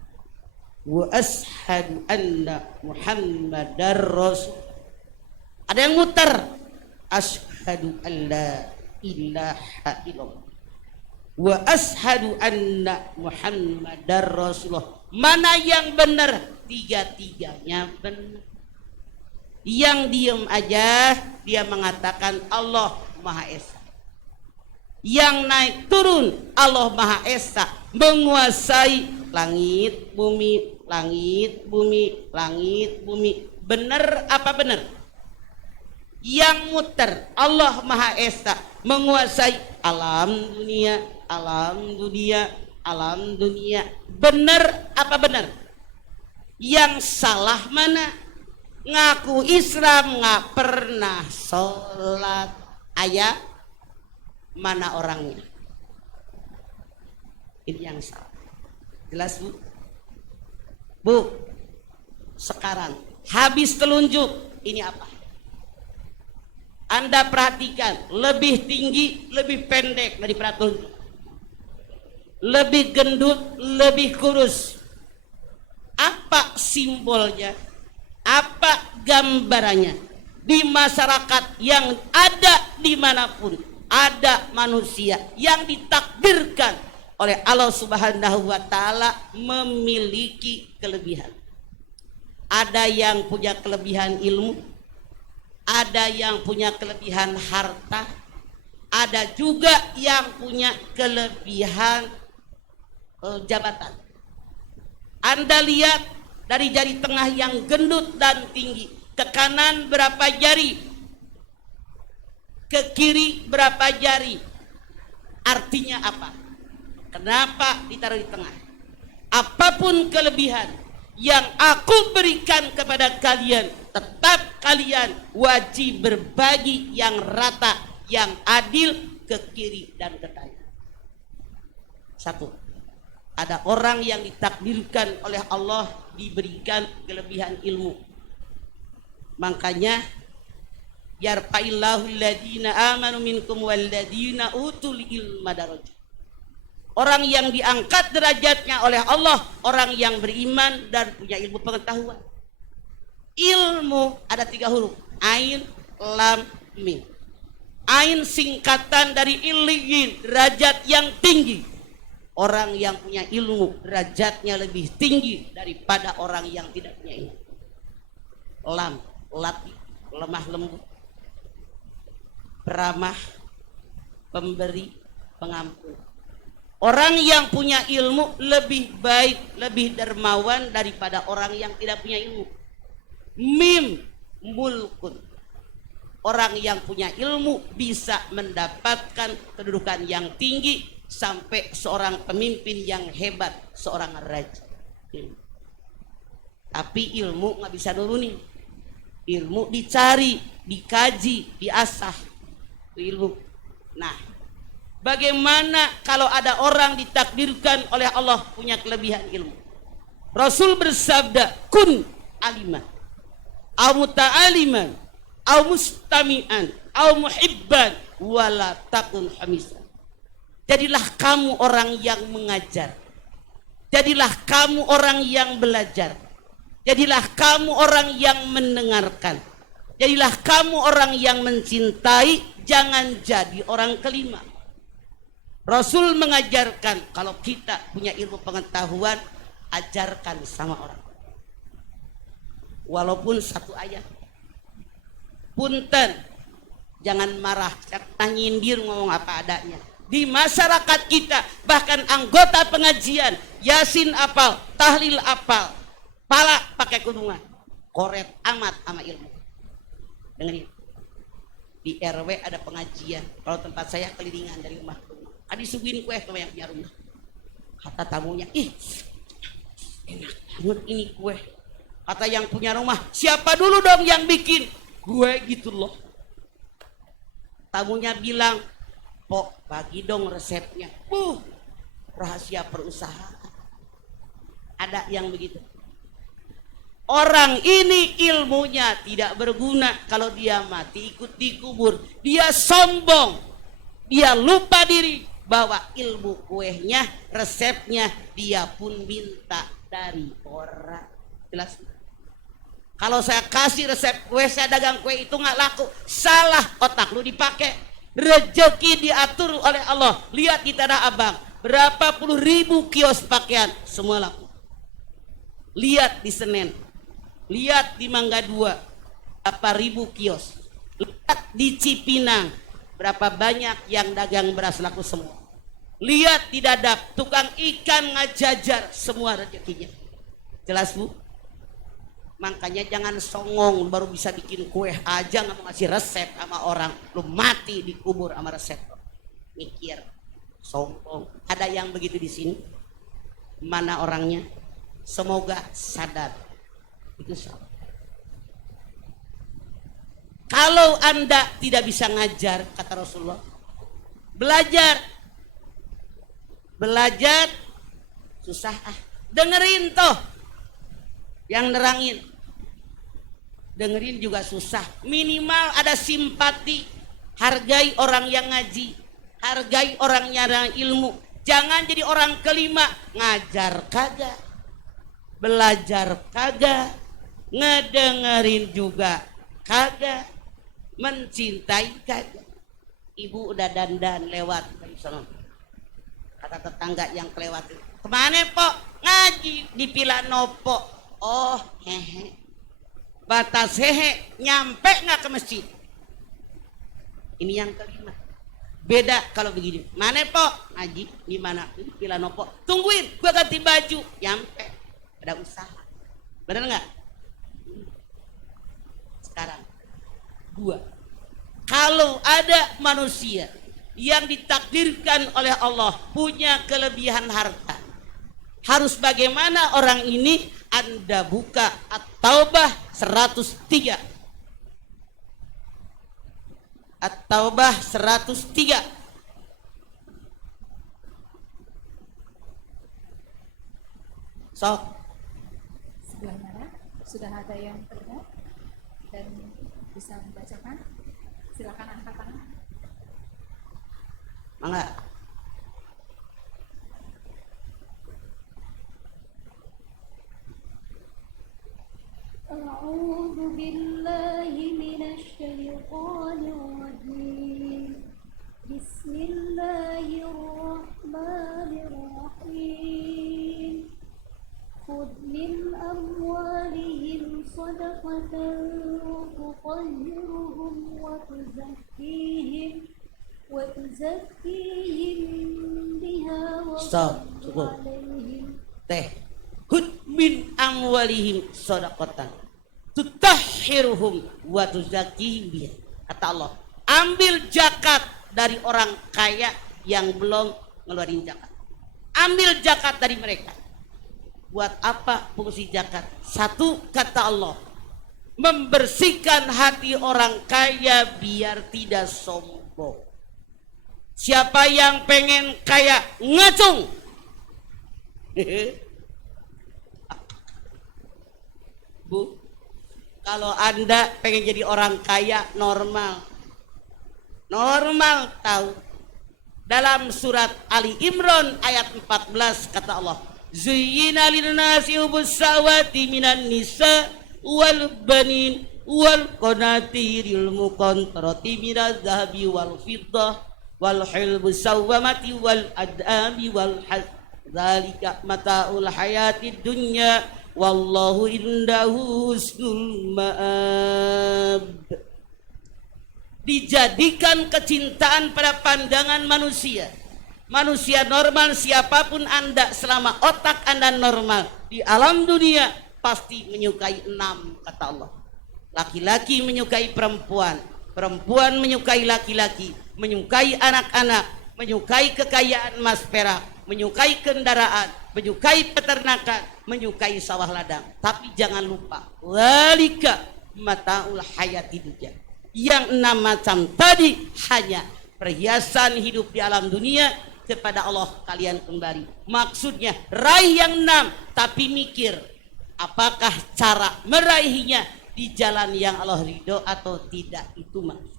wa asyhadu anna Muhammadar Rasul. Ada yang muter. Asyhadu alla ilaha illallah wa asyhadu anna Muhammadar Rasulullah. Mana yang benar? 3-tiganya benar. Yang diam aja dia mengatakan Allah Maha Esa. Yang naik turun Allah Maha Esa, menguasai langit bumi, langit bumi, langit bumi. Benar apa benar? Yang muter Allah Maha Esa, menguasai alam dunia, alam dunia, alam dunia. Benar apa benar? Yang salah mana? Ngaku Islam nggak pernah sholat. Ayah mana orangnya? Ini yang salah. Jelas Bu? Bu, sekarang habis telunjuk ini apa? Anda perhatikan, lebih tinggi, lebih pendek dari telunjuk, lebih gendut, lebih kurus. Apa simbolnya? Apa gambarannya? Di masyarakat yang ada dimanapun, ada manusia yang ditakdirkan oleh Allah Subhanahu wa Ta'ala memiliki kelebihan. Ada yang punya kelebihan ilmu, ada yang punya kelebihan harta, ada juga yang punya kelebihan jabatan. Anda lihat dari jari tengah yang gendut dan tinggi, ke kanan berapa jari, ke kiri berapa jari. Artinya apa? Kenapa ditaruh di tengah? apapun kelebihan yang aku berikan kepada kalian, tetap kalian wajib berbagi yang rata, yang adil ke kiri dan ke kanan. Satu, ada orang yang ditakdirkan oleh Allah diberikan kelebihan ilmu. Makanya yarfa'illahu alladhina amanu minkum walladhina utul ilma darajat. Orang yang diangkat derajatnya oleh Allah, orang yang beriman dan punya ilmu pengetahuan. Ilmu ada 3 huruf, ain, lam, mim. Ain singkatan dari iliyin, derajat yang tinggi. Orang yang punya ilmu derajatnya lebih tinggi daripada orang yang tidak punya ilmu. Lam, latih, lemah lembut, peramah, pemberi, pengampun. Orang yang punya ilmu lebih baik, lebih dermawan daripada orang yang tidak punya ilmu. Mim, mulkun. Orang yang punya ilmu bisa mendapatkan kedudukan yang tinggi sampai seorang pemimpin yang hebat, seorang raja. Tapi ilmu nggak bisa nurunin. Ilmu dicari, dikaji, diasah. Itu ilmu. Nah, bagaimana kalau ada orang ditakdirkan oleh Allah punya kelebihan ilmu? Rasul bersabda, kun aliman, au muta'aliman, au mustami'an, au muhibban, wala takun hamisan. Jadilah kamu orang yang mengajar. Jadilah kamu orang yang belajar. Jadilah kamu orang yang mendengarkan. Jadilah kamu orang yang mencintai, jangan jadi orang kelima. Rasul mengajarkan kalau kita punya ilmu pengetahuan, ajarkan sama orang. Walaupun 1 ayat. Punten, jangan marah, jangan nyindir ngomong apa adanya. Di masyarakat kita, bahkan anggota pengajian, Yasin apal, tahlil apal, pala pakai kudungan, koret amat sama ilmu. Dengerin, di RW ada pengajian. Kalau tempat saya kelilingan dari rumah ke rumah, disuguhin kue sama yang punya rumah. Kata tamunya, ih enak banget ini kue. Kata yang punya rumah, siapa dulu dong yang bikin? Gue gitu loh. Tamunya bilang, Pok, bagi dong resepnya. Rahasia perusahaan. Ada yang begitu. Orang ini ilmunya tidak berguna. Kalau dia mati ikut dikubur. Dia sombong. Dia lupa diri bahwa ilmu kuehnya, resepnya dia pun minta dari orang. Jelas? Kalau saya kasih resep kue, saya dagang kue itu nggak laku, salah, otak lu dipakai. Rezeki diatur oleh Allah. Lihat di Tanah Abang, berapa puluh ribu kios pakaian, semua laku. Lihat di Senen, lihat di Mangga 2, berapa ribu kios. Lihat di Cipinang, berapa banyak yang dagang beras laku semua. Lihat di Dadap, tukang ikan ngajajar, semua rezekinya. Jelas Bu? Makanya jangan songong baru bisa bikin kue aja nggak mau ngasih resep sama orang, lu mati dikubur sama resep. Mikir, sombong. Ada yang begitu di sini? Mana orangnya? Semoga sadar. Itu salah. Kalau Anda tidak bisa ngajar, kata Rasulullah, belajar. Belajar susah dengerin toh yang nerangin. Dengerin juga susah. Minimal ada simpati. Hargai orang yang ngaji, hargai orang yang ilmu. Jangan jadi orang kelima, ngajar kagak, belajar kagak, ngedengerin juga kagak, mencintai kagak. Ibu udah dandan lewat dari sana. Kata tetangga yang kelewat, kemana Pok? Ngaji di Pilanopo. Oh hehe, batas hehe, nyampe nggak ke masjid? Ini yang kelima. Beda kalau begini, mana Pok? Ngaji di mana? Di Pilanopo. Tungguin, gua ganti baju. Nyampe, ada usaha. Bener nggak? Sekarang, 2. Kalau ada manusia yang ditakdirkan oleh Allah punya kelebihan harta, Harus bagaimana orang ini? Anda buka At-Taubah 103. At-Taubah 103. Sok. Sebelah mana? Sudah ada yang terdengar dan bisa membacakan? Silakan angkat tangan. Mangga. أعوذ بالله من الشيطان الرجيم بسم الله الرحمن الرحيم خذ من أموالهم صدقة تطهرهم وتزكيهم بها Stop. وصل Cukup. عليهم Teh. Hud min amwalihim shadaqatan tutahhiruhum wa tuzakkihim biha. Kata Allah, ambil zakat dari orang kaya yang belum ngeluarin zakat. Ambil zakat dari mereka. Buat apa fungsi zakat? Satu, kata Allah, membersihkan hati orang kaya biar tidak sombong. Siapa yang pengen kaya ngacung? Bu, kalau Anda pengen jadi orang kaya normal tahu. Dalam surat Ali Imran ayat 14 kata Allah, Zuyyina lin-nasi hubbus shahawati minan nisa wal banin wal qanatiril muqantarati minaz zahabi wal fiddah wal hilbus sawwamati wal adami wal haz dzalika mataul hayatid dunya wallahu indahu husnul ma'ab. Dijadikan kecintaan pada pandangan manusia. Manusia normal siapapun Anda selama otak Anda normal di alam dunia pasti menyukai 6 kata Allah. Laki-laki menyukai perempuan, perempuan menyukai laki-laki, menyukai anak-anak, menyukai kekayaan emas perak, menyukai kendaraan, menyukai peternakan, menyukai sawah ladang. Tapi jangan lupa, walika mataul hayati dunya. Yang 6 macam tadi hanya perhiasan hidup di alam dunia. Kepada Allah kalian kembali. Maksudnya raih yang 6, tapi mikir apakah cara meraihnya di jalan yang Allah ridho atau tidak. Itu maksud.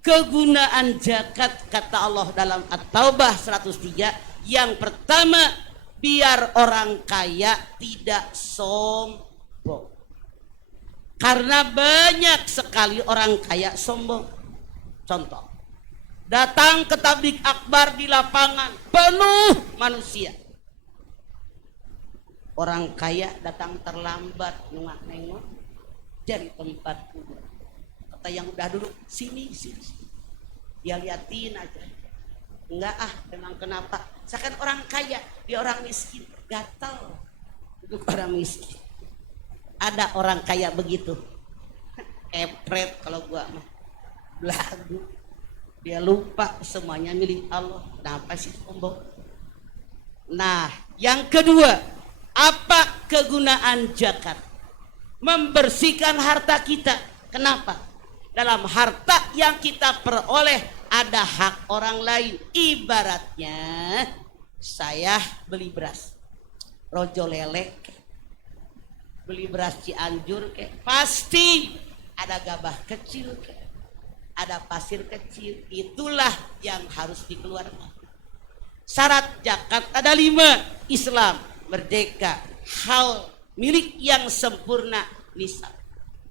Kegunaan zakat kata Allah dalam At-Taubah 103, yang pertama biar orang kaya tidak sombong. Karena banyak sekali orang kaya sombong. Contoh, datang ke tablik akbar di lapangan penuh manusia. Orang kaya datang terlambat, nengok dari tempat duduk. Kata yang udah duduk, sini. Dia liatin aja. Enggak memang kenapa? Saya kan orang kaya, dia orang miskin, gatal. Duduk orang miskin. Ada orang kaya begitu. Epret kalau gua mah. Belagu. Dia lupa semuanya milik Allah. Kenapa sih sombong? Nah, yang kedua, apa kegunaan zakat? Membersihkan harta kita. Kenapa? Dalam harta yang kita peroleh ada hak orang lain. Ibaratnya saya beli beras rojo lele, beli beras Cianjur pasti ada gabah kecil, ada pasir kecil. Itulah yang harus dikeluarkan. Syarat zakat ada 5. Islam, merdeka, hal milik yang sempurna, nisab.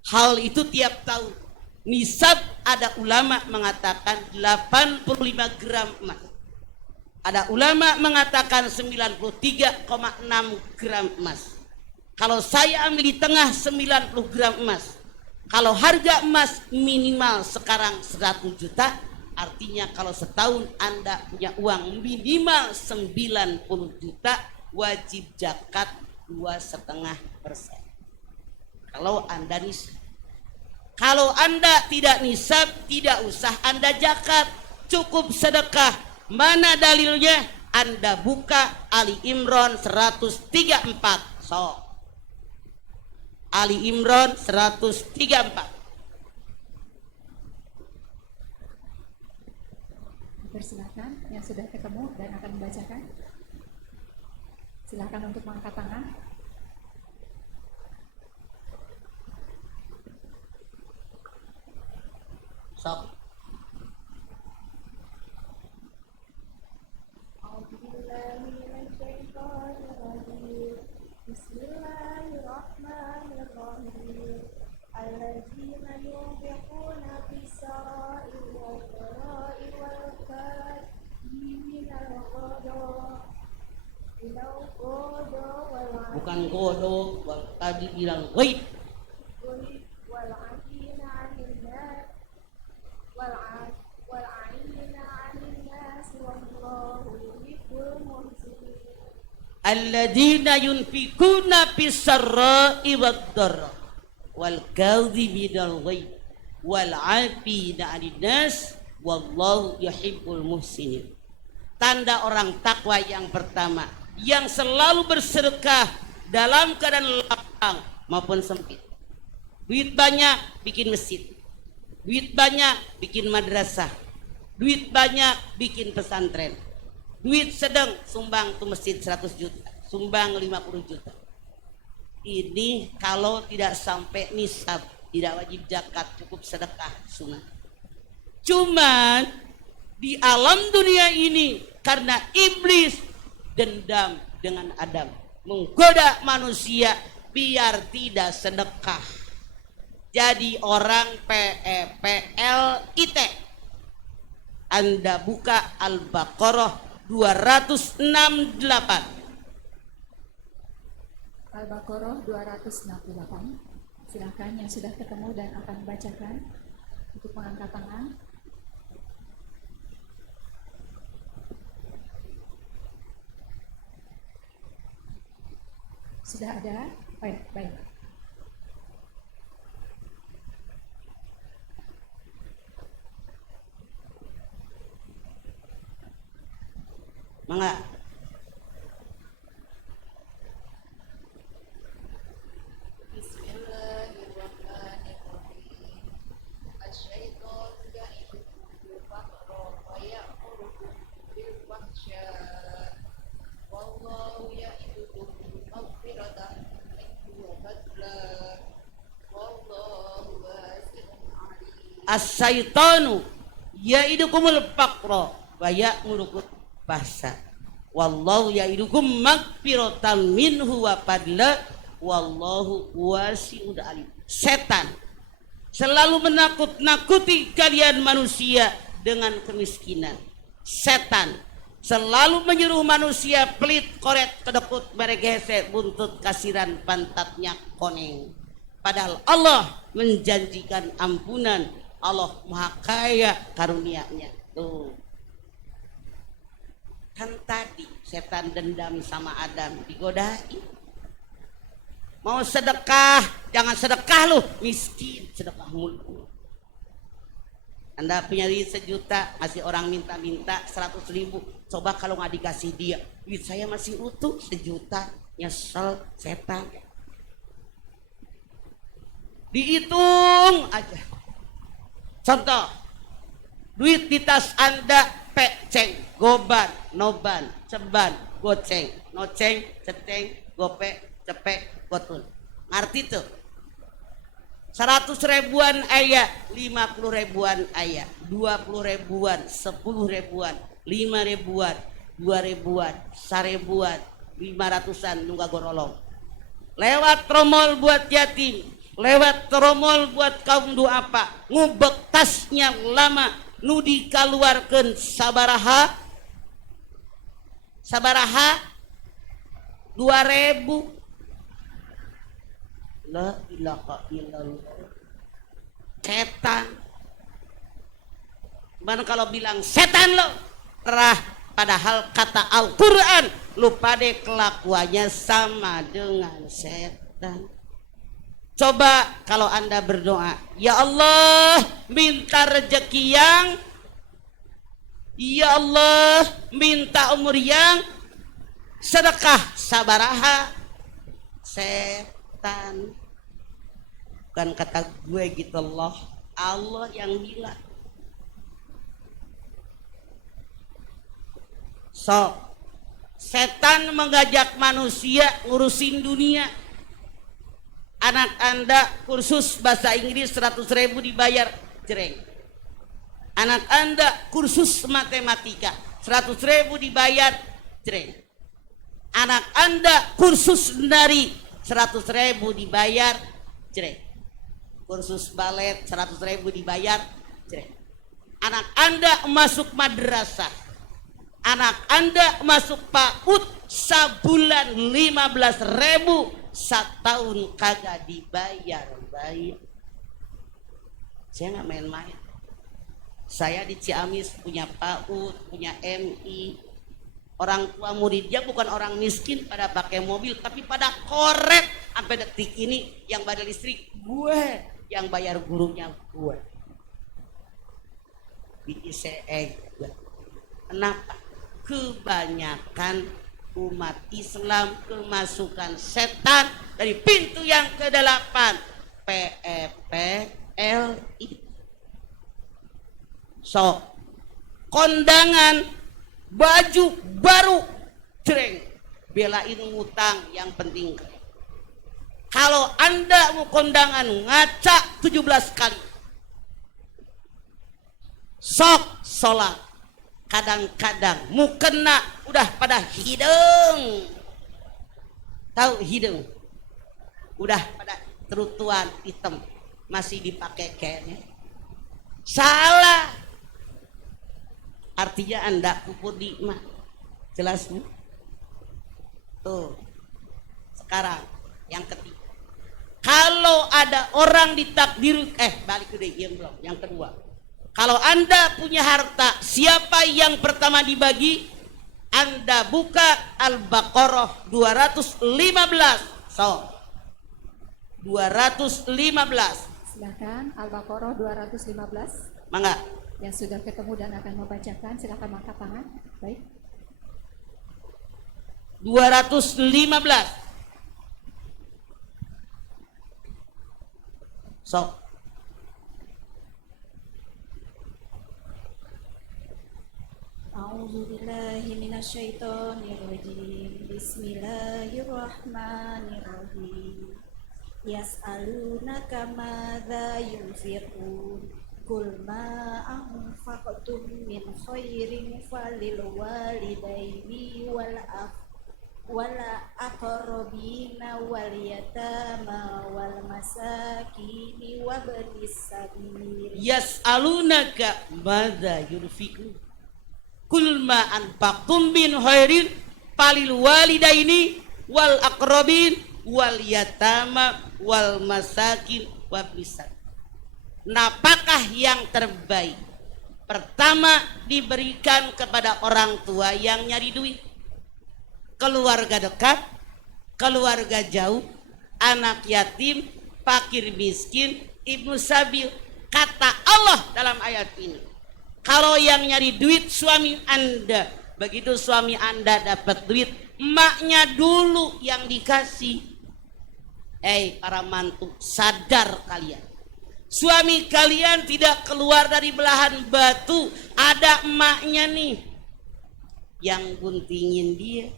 Hal itu tiap tahun. Nisab ada ulama mengatakan 85 gram emas. Ada ulama mengatakan 93,6 gram emas. Kalau saya ambil di tengah 90 gram emas. Kalau harga emas minimal sekarang 100 juta, artinya kalau setahun Anda punya uang minimal 90 juta, wajib zakat 2,5%. Kalau Anda nisab. Kalau Anda tidak nisab, tidak usah Anda zakat, cukup sedekah. Mana dalilnya? Anda buka Ali Imran 134. So Ali Imran 134. Persilakan yang sudah ketemu dan akan membacakan. Silakan untuk mengangkat tangan. Sok. Bismillahirrahmanirrahim. Alladzina yunfiquna fis-sarai wad-dharai wal-kadhimina al-ghadha Bukan godo, tadi bilang wait. wal-'afina 'anil nas wal-'afina 'anil nas wallahu yuhibbul muhsinin. Alladzina yunfikuna fis-sarra'i wad-dharra wal kadhiminal ghaidh wal 'afina 'anil nas wallahu yuhibbul muhsinin. Tanda orang takwa yang pertama, yang selalu bersedekah dalam keadaan lapang maupun sempit. Duit banyak bikin masjid, duit banyak bikin madrasah, duit banyak bikin pesantren, duit sedang sumbang tuh masjid 100 juta, sumbang 50 juta. Ini kalau tidak sampai nisab, tidak wajib zakat, cukup sedekah sunnah. Cuman di alam dunia ini karena iblis dendam dengan Adam, menggoda manusia biar tidak sedekah. Jadi orang PEPLIT. Anda buka Al-Baqarah 268. Al-Baqarah 268. Silakan yang sudah ketemu dan akan membacakan untuk mengangkat tangan. Sudah ada? Baik, baik. Mangga. Bismillahirrahmanirrahim. Asy-syaitanu ya'idukum bil-faqra wa ya'murukum bil-fahsya'. Wallahu ya'idukum maghfiratan minhu wa fadlan. Wallahu wasi'un 'alim. As-syaitanu ya'idukumul faqra wa ya'murukum bahasa. Wallahu ya'idukum magfiratan minhu wa fadla wallahu wasi'un alim. Setan selalu menakut-nakuti kalian manusia dengan kemiskinan. Setan selalu menyuruh manusia pelit, koret, kedekut, meregese, buntut, kasiran, pantatnya koneng. Padahal Allah menjanjikan ampunan. Allah Maha Kaya karunia-Nya. Tuh. Kan tadi setan dendam sama Adam, digodai. Mau sedekah, jangan sedekah lu, miskin, sedekah mulu. Anda punya duit 1 juta, masih orang minta-minta 100.000. Coba kalau nggak dikasih dia, duit saya masih utuh 1 juta, nyesel setan. Dihitung aja. Contoh, duit di tas Anda peceng, goban, noban, ceban, goceng, noceng, ceteng, gope, cepek, gotun. Ngerti tuh? 100 ribuan ayat, 50 ribuan ayat, 20 ribuan, 10 ribuan, 5 ribuan, 2 ribuan, 1 ribuan, 500-an nunggu gorolong. Lewat tromol buat yatim, lewat tromol buat kaum duafa, ngubek tasnya lama, nu dikaluarkeun sabaraha 2.000. La ilaha illallah. Setan. Mana kalau bilang setan lo rah, padahal kata Al-Quran lu pade kelakuannya sama dengan setan. Coba kalau Anda berdoa, ya Allah minta rezeki yang Ya Allah, minta umur yang sedekah sabaraha. Setan. Bukan kata gue gitu loh, Allah yang bilang. So, setan mengajak manusia ngurusin dunia. Anak Anda kursus bahasa Inggris 100.000 dibayar, jereng. Anak Anda kursus matematika 100.000 dibayar, jereng. Anak Anda kursus nari 100.000 dibayar, jereng. Kursus balet 100.000 dibayar, jereng. Anak Anda masuk madrasah, anak Anda masuk PAUD sebulan 15.000, setahun kagak dibayar. Saya nggak main-main. Saya di Ciamis punya PAUD, punya MI. Orang tua muridnya bukan orang miskin pada pakai mobil, tapi pada korek. Sampai detik ini yang bayar listrik gue, yang bayar gurunya gue. Di ICE gue. Kenapa? Kebanyakan umat Islam kemasukan setan dari pintu yang ke-8, PEPLI. So, kondangan baju baru, cereng, belain ngutang, yang penting. Kalau Anda mau kondangan ngaca 17 kali, sok sholat, kadang-kadang mukena udah pada hidung, tahu hidung, udah pada terutuan hitam, masih dipakai kayaknya. Salah. Artinya Anda kupur di mah. Jelas nih? Tuh. Sekarang yang ketiga. Kalau ada orang ditakdir, balik ke dia belum. Yang kedua. Kalau Anda punya harta, siapa yang pertama dibagi? Anda buka Al-Baqarah 215. So. 215. Silakan Al-Baqarah 215. Mangga. Yang sudah ketemu dan akan membacakan, silakan angkat tangan. Baik. 215. So. A'udzubillahi minasyaitonirrajim. Bismillahirrahmanirrahim. Yas'alunaka madza yunfiqun. Qul ma anfaqtum min khairin falil walidaini wal aqrabina wal yatama wal masakini wa ibnis sabil. Yas'alunaka madza yunfiqun. Qul ma anfaqtum min khairin falil walidaini wal aqrabin wal yatama wal masakin wa ibnis sabil. Napakah yang terbaik? Pertama, diberikan kepada orang tua yang nyari duit, keluarga dekat, keluarga jauh, anak yatim, fakir miskin, ibnu sabil. Kata Allah dalam ayat ini, kalau yang nyari duit suami Anda, begitu suami Anda dapat duit, emaknya dulu yang dikasih. Para mantu, sadar kalian. Suami kalian tidak keluar dari belahan batu, ada emaknya nih yang guntingin dia,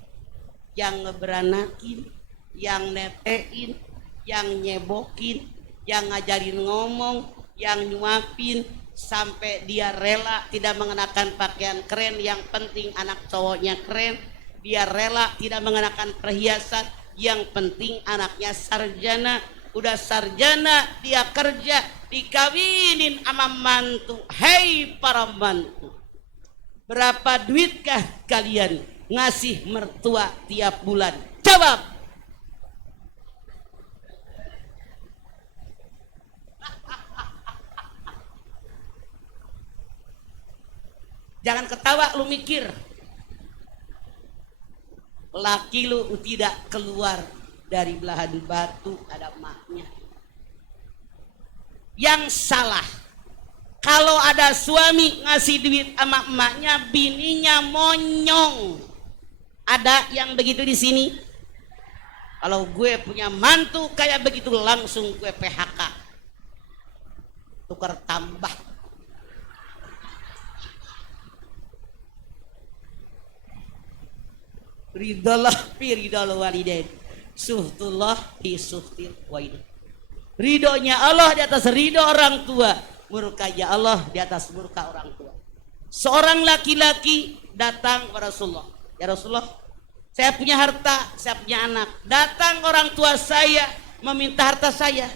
yang ngeberanakin, yang netein, yang nyebokin, yang ngajarin ngomong, yang nyuapin, sampai dia rela tidak mengenakan pakaian keren, yang penting anak cowoknya keren. Dia rela tidak mengenakan perhiasan, yang penting anaknya sarjana. Udah sarjana, dia kerja, dikawinin sama mantu. Hei para mantu, berapa duitkah kalian ngasih mertua tiap bulan? Jawab. Jangan ketawa, lu mikir. Laki lu tidak keluar dari belahan batu, ada maknya. Yang salah, Kalau ada suami ngasih duit sama emaknya, bininya monyong. Ada yang begitu di sini? Kalau gue punya mantu kayak begitu langsung gue PHK. Tukar tambah. Ridalah fi ridal walidain. Suhtullah fi suhtil walidain. Ridhonya Allah di atas ridho orang tua, murkanya Allah di atas murka orang tua. Seorang laki-laki datang kepada Rasulullah. Ya Rasulullah, saya punya harta, saya punya anak. Datang orang tua saya meminta harta saya.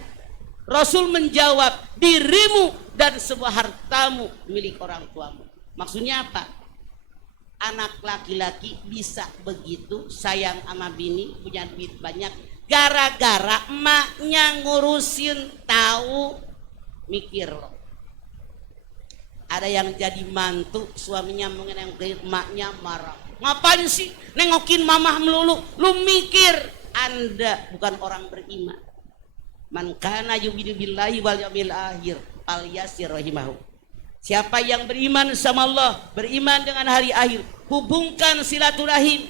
Rasul menjawab, dirimu dan semua hartamu milik orang tuamu. Maksudnya apa? Anak laki-laki bisa begitu sayang sama bini, punya duit banyak, gara-gara emaknya ngurusin, tahu, mikir loh. Ada yang jadi mantu, suaminya mengenang emaknya marah. Ngapain sih nengokin mamah melulu? Lu mikir, Anda bukan orang beriman. Man kana yu'minu billahi wal yawmil akhir falyasir rahimahu. Siapa yang beriman sama Allah, beriman dengan hari akhir, hubungkan silaturahim.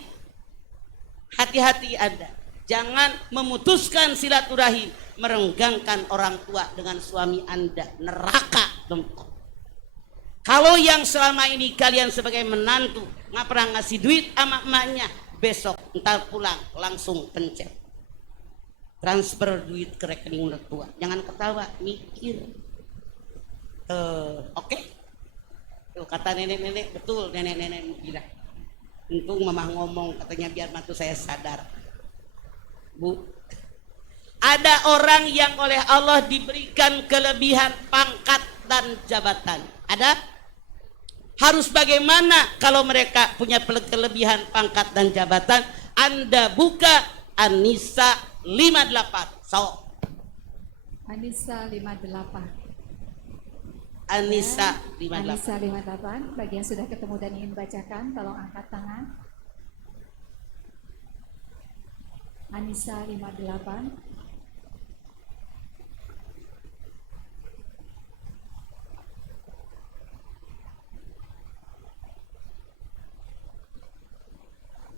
Hati-hati Anda, jangan memutuskan silaturahim, merenggangkan orang tua dengan suami Anda, neraka tempat. Kalau yang selama ini kalian sebagai menantu nggak pernah ngasih duit sama emaknya, besok entar pulang langsung pencet, transfer duit ke rekening mertua. Jangan ketawa, mikir. Oke. Tuh, kata nenek-nenek, betul nenek-nenek bilang. Untung mamah ngomong, katanya biar mantu saya sadar. Bu, ada orang yang oleh Allah diberikan kelebihan pangkat dan jabatan. Ada? Harus bagaimana kalau mereka punya kelebihan pangkat dan jabatan? Anda buka An-Nisa 58. So. An-Nisa 58. An-Nisa 58. An-Nisa 58. Bagi yang sudah ketemu dan ingin bacakan, tolong angkat tangan. An-Nisa 58.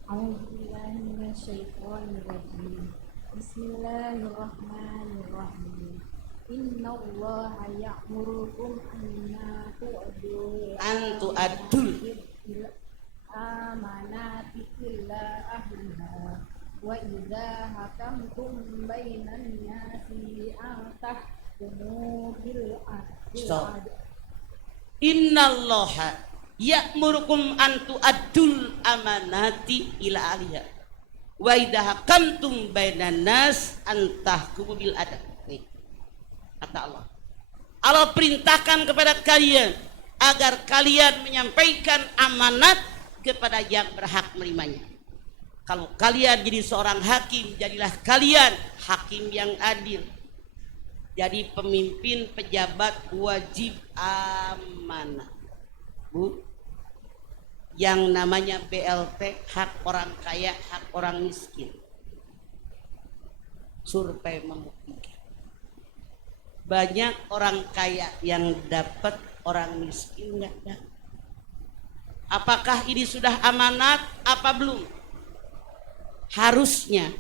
A'udzubillahi minasyaitonirrajim. Bismillahirrahmanirrahim. Innallaha ya'murukum an tu'addul amanati ila ahliha wa idza hakamtum bainan nasi an tahkumu bil adli. Innallaha ya'murukum an tu'addul amanati ila ahliha wa idza hakamtum bainan nas an tahkumu bil adl. Kata Allah, Allah perintahkan kepada kalian agar kalian menyampaikan amanat kepada yang berhak menerimanya. Kalau kalian jadi seorang hakim, jadilah kalian hakim yang adil. Jadi pemimpin, pejabat wajib amanah. Bu, yang namanya BLT, hak orang kaya, hak orang miskin. Survei membuktikan banyak orang kaya yang dapat, orang miskin nggak dapat. Apakah ini sudah amanat apa belum? Harusnya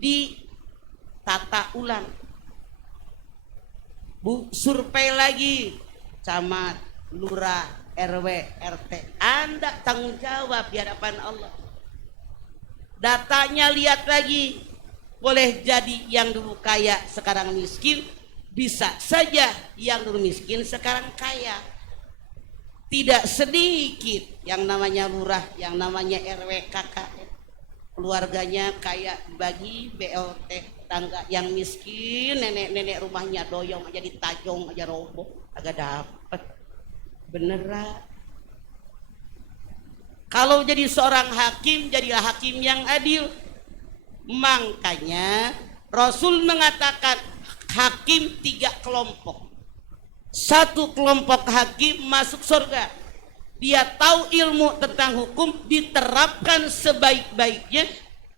ditata ulang. Bu, survei lagi, camat, lurah, RW, RT. Anda tanggung jawab di hadapan Allah. Datanya lihat lagi. Boleh jadi yang dulu kaya sekarang miskin, bisa saja yang dulu miskin sekarang kaya. Tidak sedikit yang namanya lurah, yang namanya RW KKN, keluarganya kaya bagi BLT tangga, yang miskin nenek-nenek rumahnya doyong aja ditajong aja roboh agak dapat. Beneran. Kalau jadi seorang hakim, jadilah hakim yang adil. Makanya Rasul mengatakan hakim 3 kelompok. Satu kelompok hakim masuk surga. Dia tahu ilmu tentang hukum, diterapkan sebaik-baiknya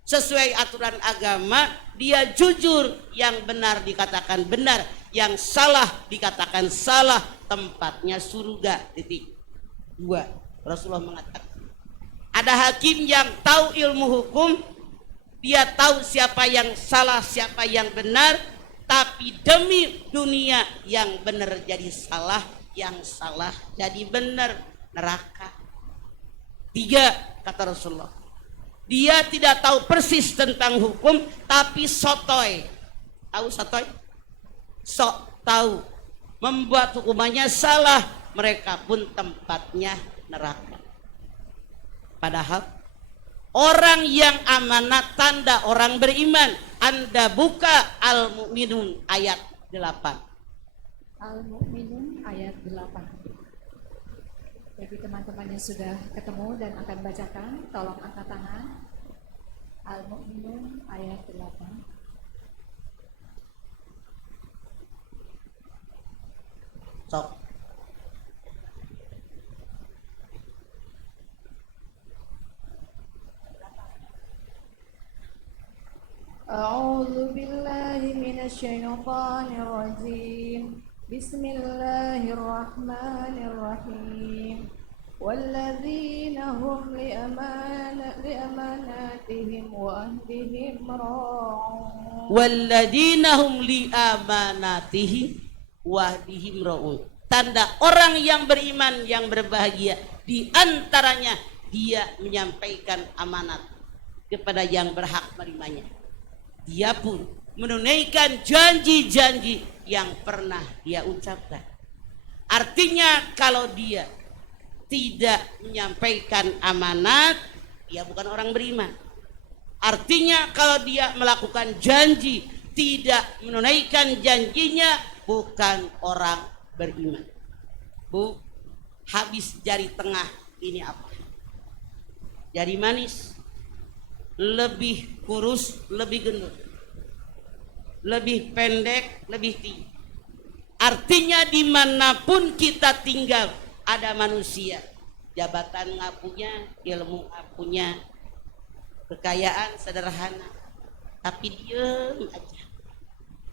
sesuai aturan agama. Dia jujur, yang benar dikatakan benar, yang salah dikatakan salah, tempatnya surga. Titik. 2. Rasulullah mengatakan, ada hakim yang tahu ilmu hukum, dia tahu siapa yang salah, siapa yang benar, tapi demi dunia yang benar jadi salah, yang salah jadi benar, neraka. 3, kata Rasulullah, dia tidak tahu persis tentang hukum, tapi sotoy. Tahu sotoy? Sok tahu, membuat hukumannya salah, mereka pun tempatnya neraka. Padahal orang yang amanat tanda orang beriman. Anda buka Al-Mu'minun ayat 8. Al-Mu'minun ayat 8. Bagi teman-teman yang sudah ketemu dan akan bacakan, tolong angkat tangan. Al-Mu'minun ayat 8. Sok. أعوذ بالله من الشيطان الرجيم بسم الله الرحمن الرحيم والذين هم لأماناتهم وعهدهم راعون Walladzina hum li amanatihim wahdihim raun. Tanda orang yang beriman yang berbahagia, di antaranya dia menyampaikan amanat kepada yang berhak menerimanya. Dia pun menunaikan janji-janji yang pernah dia ucapkan. Artinya kalau dia tidak menyampaikan amanat, dia bukan orang beriman. Artinya kalau dia melakukan janji, tidak menunaikan janjinya, bukan orang beriman. Bu, habis jari tengah ini apa? Jari manis, lebih kurus, lebih gendut, lebih pendek, lebih tinggi. Artinya dimanapun kita tinggal ada manusia, jabatan nggak punya, ilmu nggak punya, kekayaan sederhana, tapi diem aja,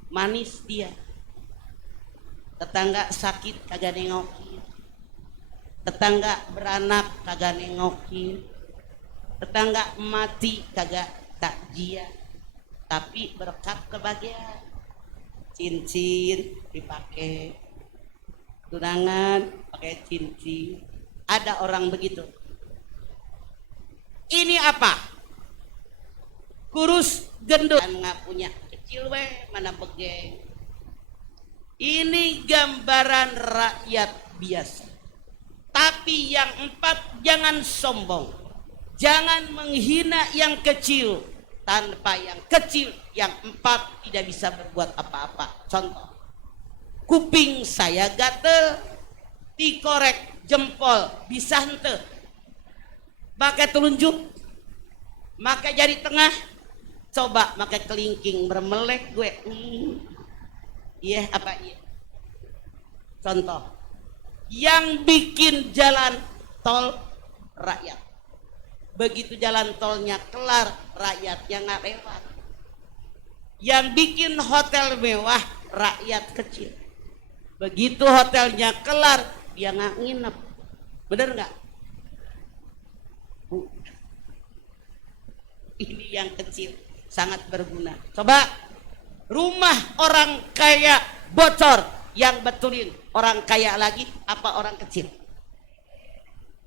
manis dia. Tetangga sakit kagak nengokin, tetangga beranak kagak nengokin, tetangga mati kagak takjiah, tapi berkat kebahagiaan. Cincin dipakai, tunangan pakai cincin. Ada orang begitu. Ini apa? Kurus gendut, nggak punya, kecil weh, mana begeng. Ini gambaran rakyat biasa. Tapi yang 4, jangan sombong, jangan menghina yang kecil. Tanpa yang kecil, yang 4 tidak bisa berbuat apa-apa. Contoh, kuping saya gatel, dikorek jempol bisa hente, pakai telunjuk, pakai jari tengah, coba pakai kelingking bermelek gue. Iya apa iya? Contoh, yang bikin jalan tol rakyat. Begitu jalan tolnya kelar, rakyatnya nggak lewat. Yang bikin hotel mewah, rakyat kecil. Begitu hotelnya kelar, dia nggak nginep. Bener nggak? Bu, ini yang kecil sangat berguna. Coba rumah orang kaya bocor, yang betulin orang kaya lagi apa orang kecil?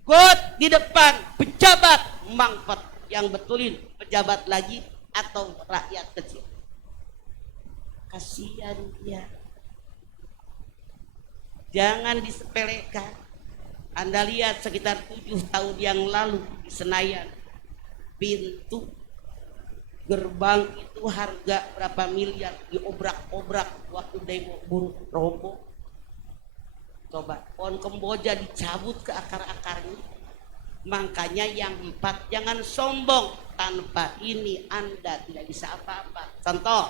Got di depan pejabat mangpet, yang betulin pejabat lagi atau rakyat kecil? Kasihan dia. Jangan disepelekan. Anda lihat sekitar 7 tahun yang lalu di Senayan, pintu gerbang itu harga berapa miliar, diobrak-obrak waktu demo buruh roboh. Coba pohon kemboja dicabut ke akar-akarnya. Makanya yang 4, jangan sombong. Tanpa ini Anda tidak bisa apa-apa. Contoh,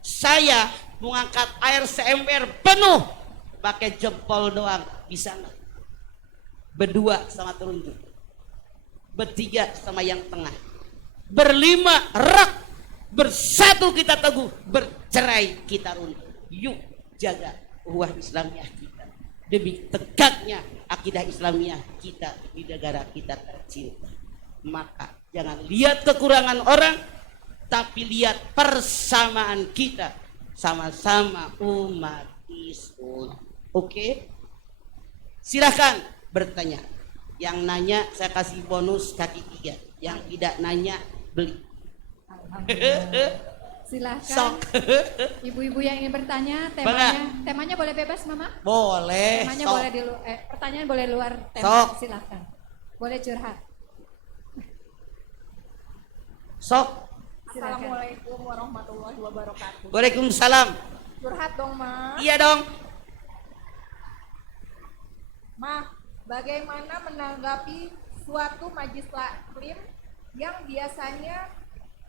saya mengangkat air seember penuh pakai jempol doang, bisa nggak? Berdua sama telunjuk, bertiga sama yang tengah, berlima rak, bersatu kita teguh, bercerai kita runtuh. Yuk jaga ukhuwah Islamiyah kita, demi tegaknya akidah Islamiyah kita di negara kita tercinta. Maka jangan lihat kekurangan orang, tapi lihat persamaan kita, sama-sama umat Islam. Oke? Silahkan bertanya. Yang nanya saya kasih bonus kaki 3. Yang tidak nanya beli. Silahkan. Sok. Ibu-ibu yang ingin bertanya, temanya boleh bebas, Mama? Boleh. Temanya Sok. boleh pertanyaan boleh luar tema. Sok. Silahkan. Boleh curhat. Sok. Silakan. Assalamualaikum warahmatullahi wabarakatuh. Waalaikumsalam. Curhat dong, Ma. Iya dong. Ma, bagaimana menanggapi suatu majelis taklim yang biasanya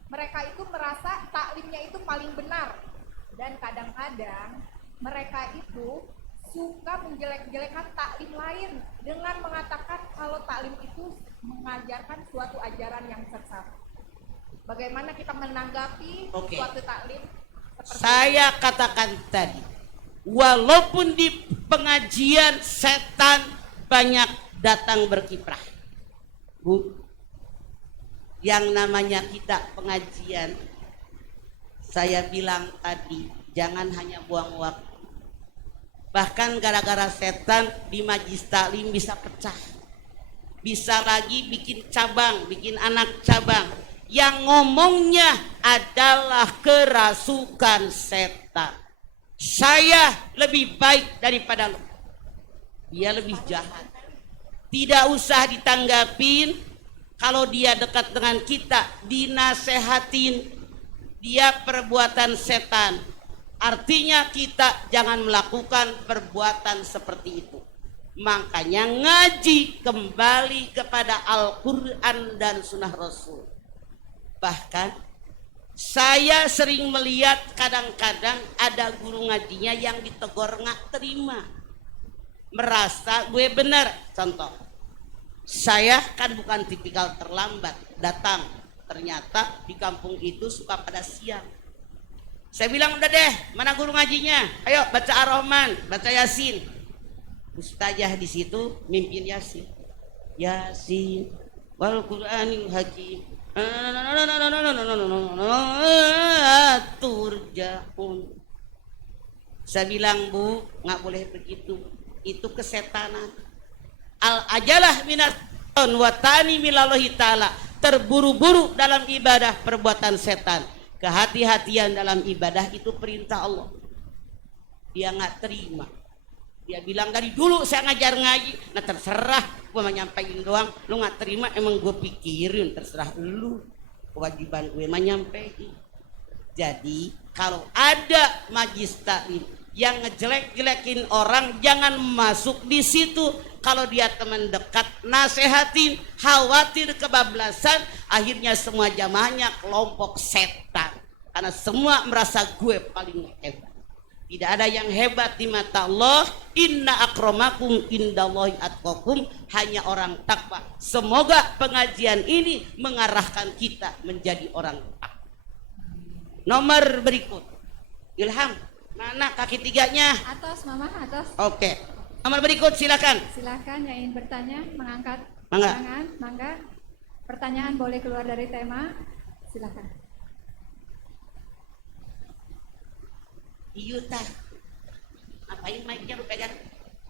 mereka itu merasa taklimnya itu paling benar, dan kadang-kadang mereka itu suka menjelek-jelekan taklim lain dengan mengatakan kalau taklim itu mengajarkan suatu ajaran yang sesat. Bagaimana kita menanggapi Oke. suatu taklim seperti Saya katakan tadi, walaupun di pengajian setan banyak datang berkiprah. Bu, yang namanya kita pengajian, saya bilang tadi, jangan hanya buang waktu. Bahkan gara-gara setan di majlis taklim bisa pecah. Bisa lagi bikin cabang, bikin anak cabang. Yang ngomongnya adalah kerasukan setan. Saya lebih baik daripada lo. Dia lebih jahat. Tidak usah ditanggapin. Kalau dia dekat dengan kita, dinasehatin. Dia perbuatan setan. Artinya kita jangan melakukan perbuatan seperti itu. Makanya ngaji kembali kepada Al-Quran dan Sunnah Rasul. Bahkan saya sering melihat kadang-kadang ada guru ngajinya yang ditegur nggak terima, merasa gue benar. Contoh, saya kan bukan tipikal terlambat datang, ternyata di kampung itu suka pada siang. Saya bilang udah deh, mana guru ngajinya? Ayo baca Ar-Rahman, baca Yasin. Ustazah di situ mimpin Yasin. Yasin wal Qur'anil Hakim. Turja'un. Saya bilang, Bu, nggak boleh begitu. Itu kesetanan. Al-ajalah minaton watani milallahi ta'ala. Terburu-buru dalam ibadah perbuatan setan. Kehati-hatian dalam ibadah itu perintah Allah. Dia nggak terima. Dia bilang dari dulu saya ngajar ngaji. Nah terserah, gue mah nyampein doang. Lu nggak terima emang gue pikirin, terserah lu. Kewajiban gue mah nyampein. Jadi kalau ada majlis taklim yang ngejelek-jelekin orang, jangan masuk di situ. Kalau dia teman dekat, nasehatin. Khawatir kebablasan, akhirnya semua jamaahnya kelompok setan. Karena semua merasa gue paling hebat. Tidak ada yang hebat di mata Allah. Inna akramakum indallahi atqakum. Hanya orang takwa. Semoga pengajian ini mengarahkan kita menjadi orang takwa. Nomor berikut. Ilham, mana kaki 3-nya? Atas, Mama, atas. Oke. Nomor berikut silakan. Silakan yang ingin bertanya, mengangkat Mangga. tangan, mangga. Pertanyaan boleh keluar dari tema. Silakan. Iyuta. Apain mic-nya lu pegang?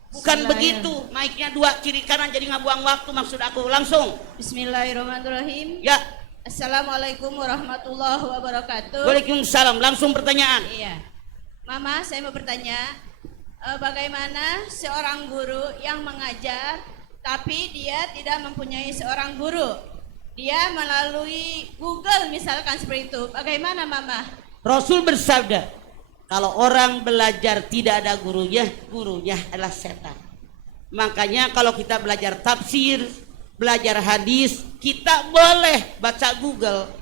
Bukan begitu. Mic-nya 2 kiri kanan jadi nggak buang waktu, maksud aku. Langsung. Bismillahirrahmanirrahim. Ya. Assalamualaikum warahmatullahi wabarakatuh. Waalaikumsalam. Langsung pertanyaan. Iya. Mama, saya mau bertanya, bagaimana seorang guru yang mengajar tapi dia tidak mempunyai seorang guru? Dia melalui Google misalkan seperti itu. Bagaimana, Mama? Rasul bersabda, kalau orang belajar tidak ada gurunya, gurunya adalah setan. Makanya kalau kita belajar tafsir, belajar hadis, kita boleh baca Google,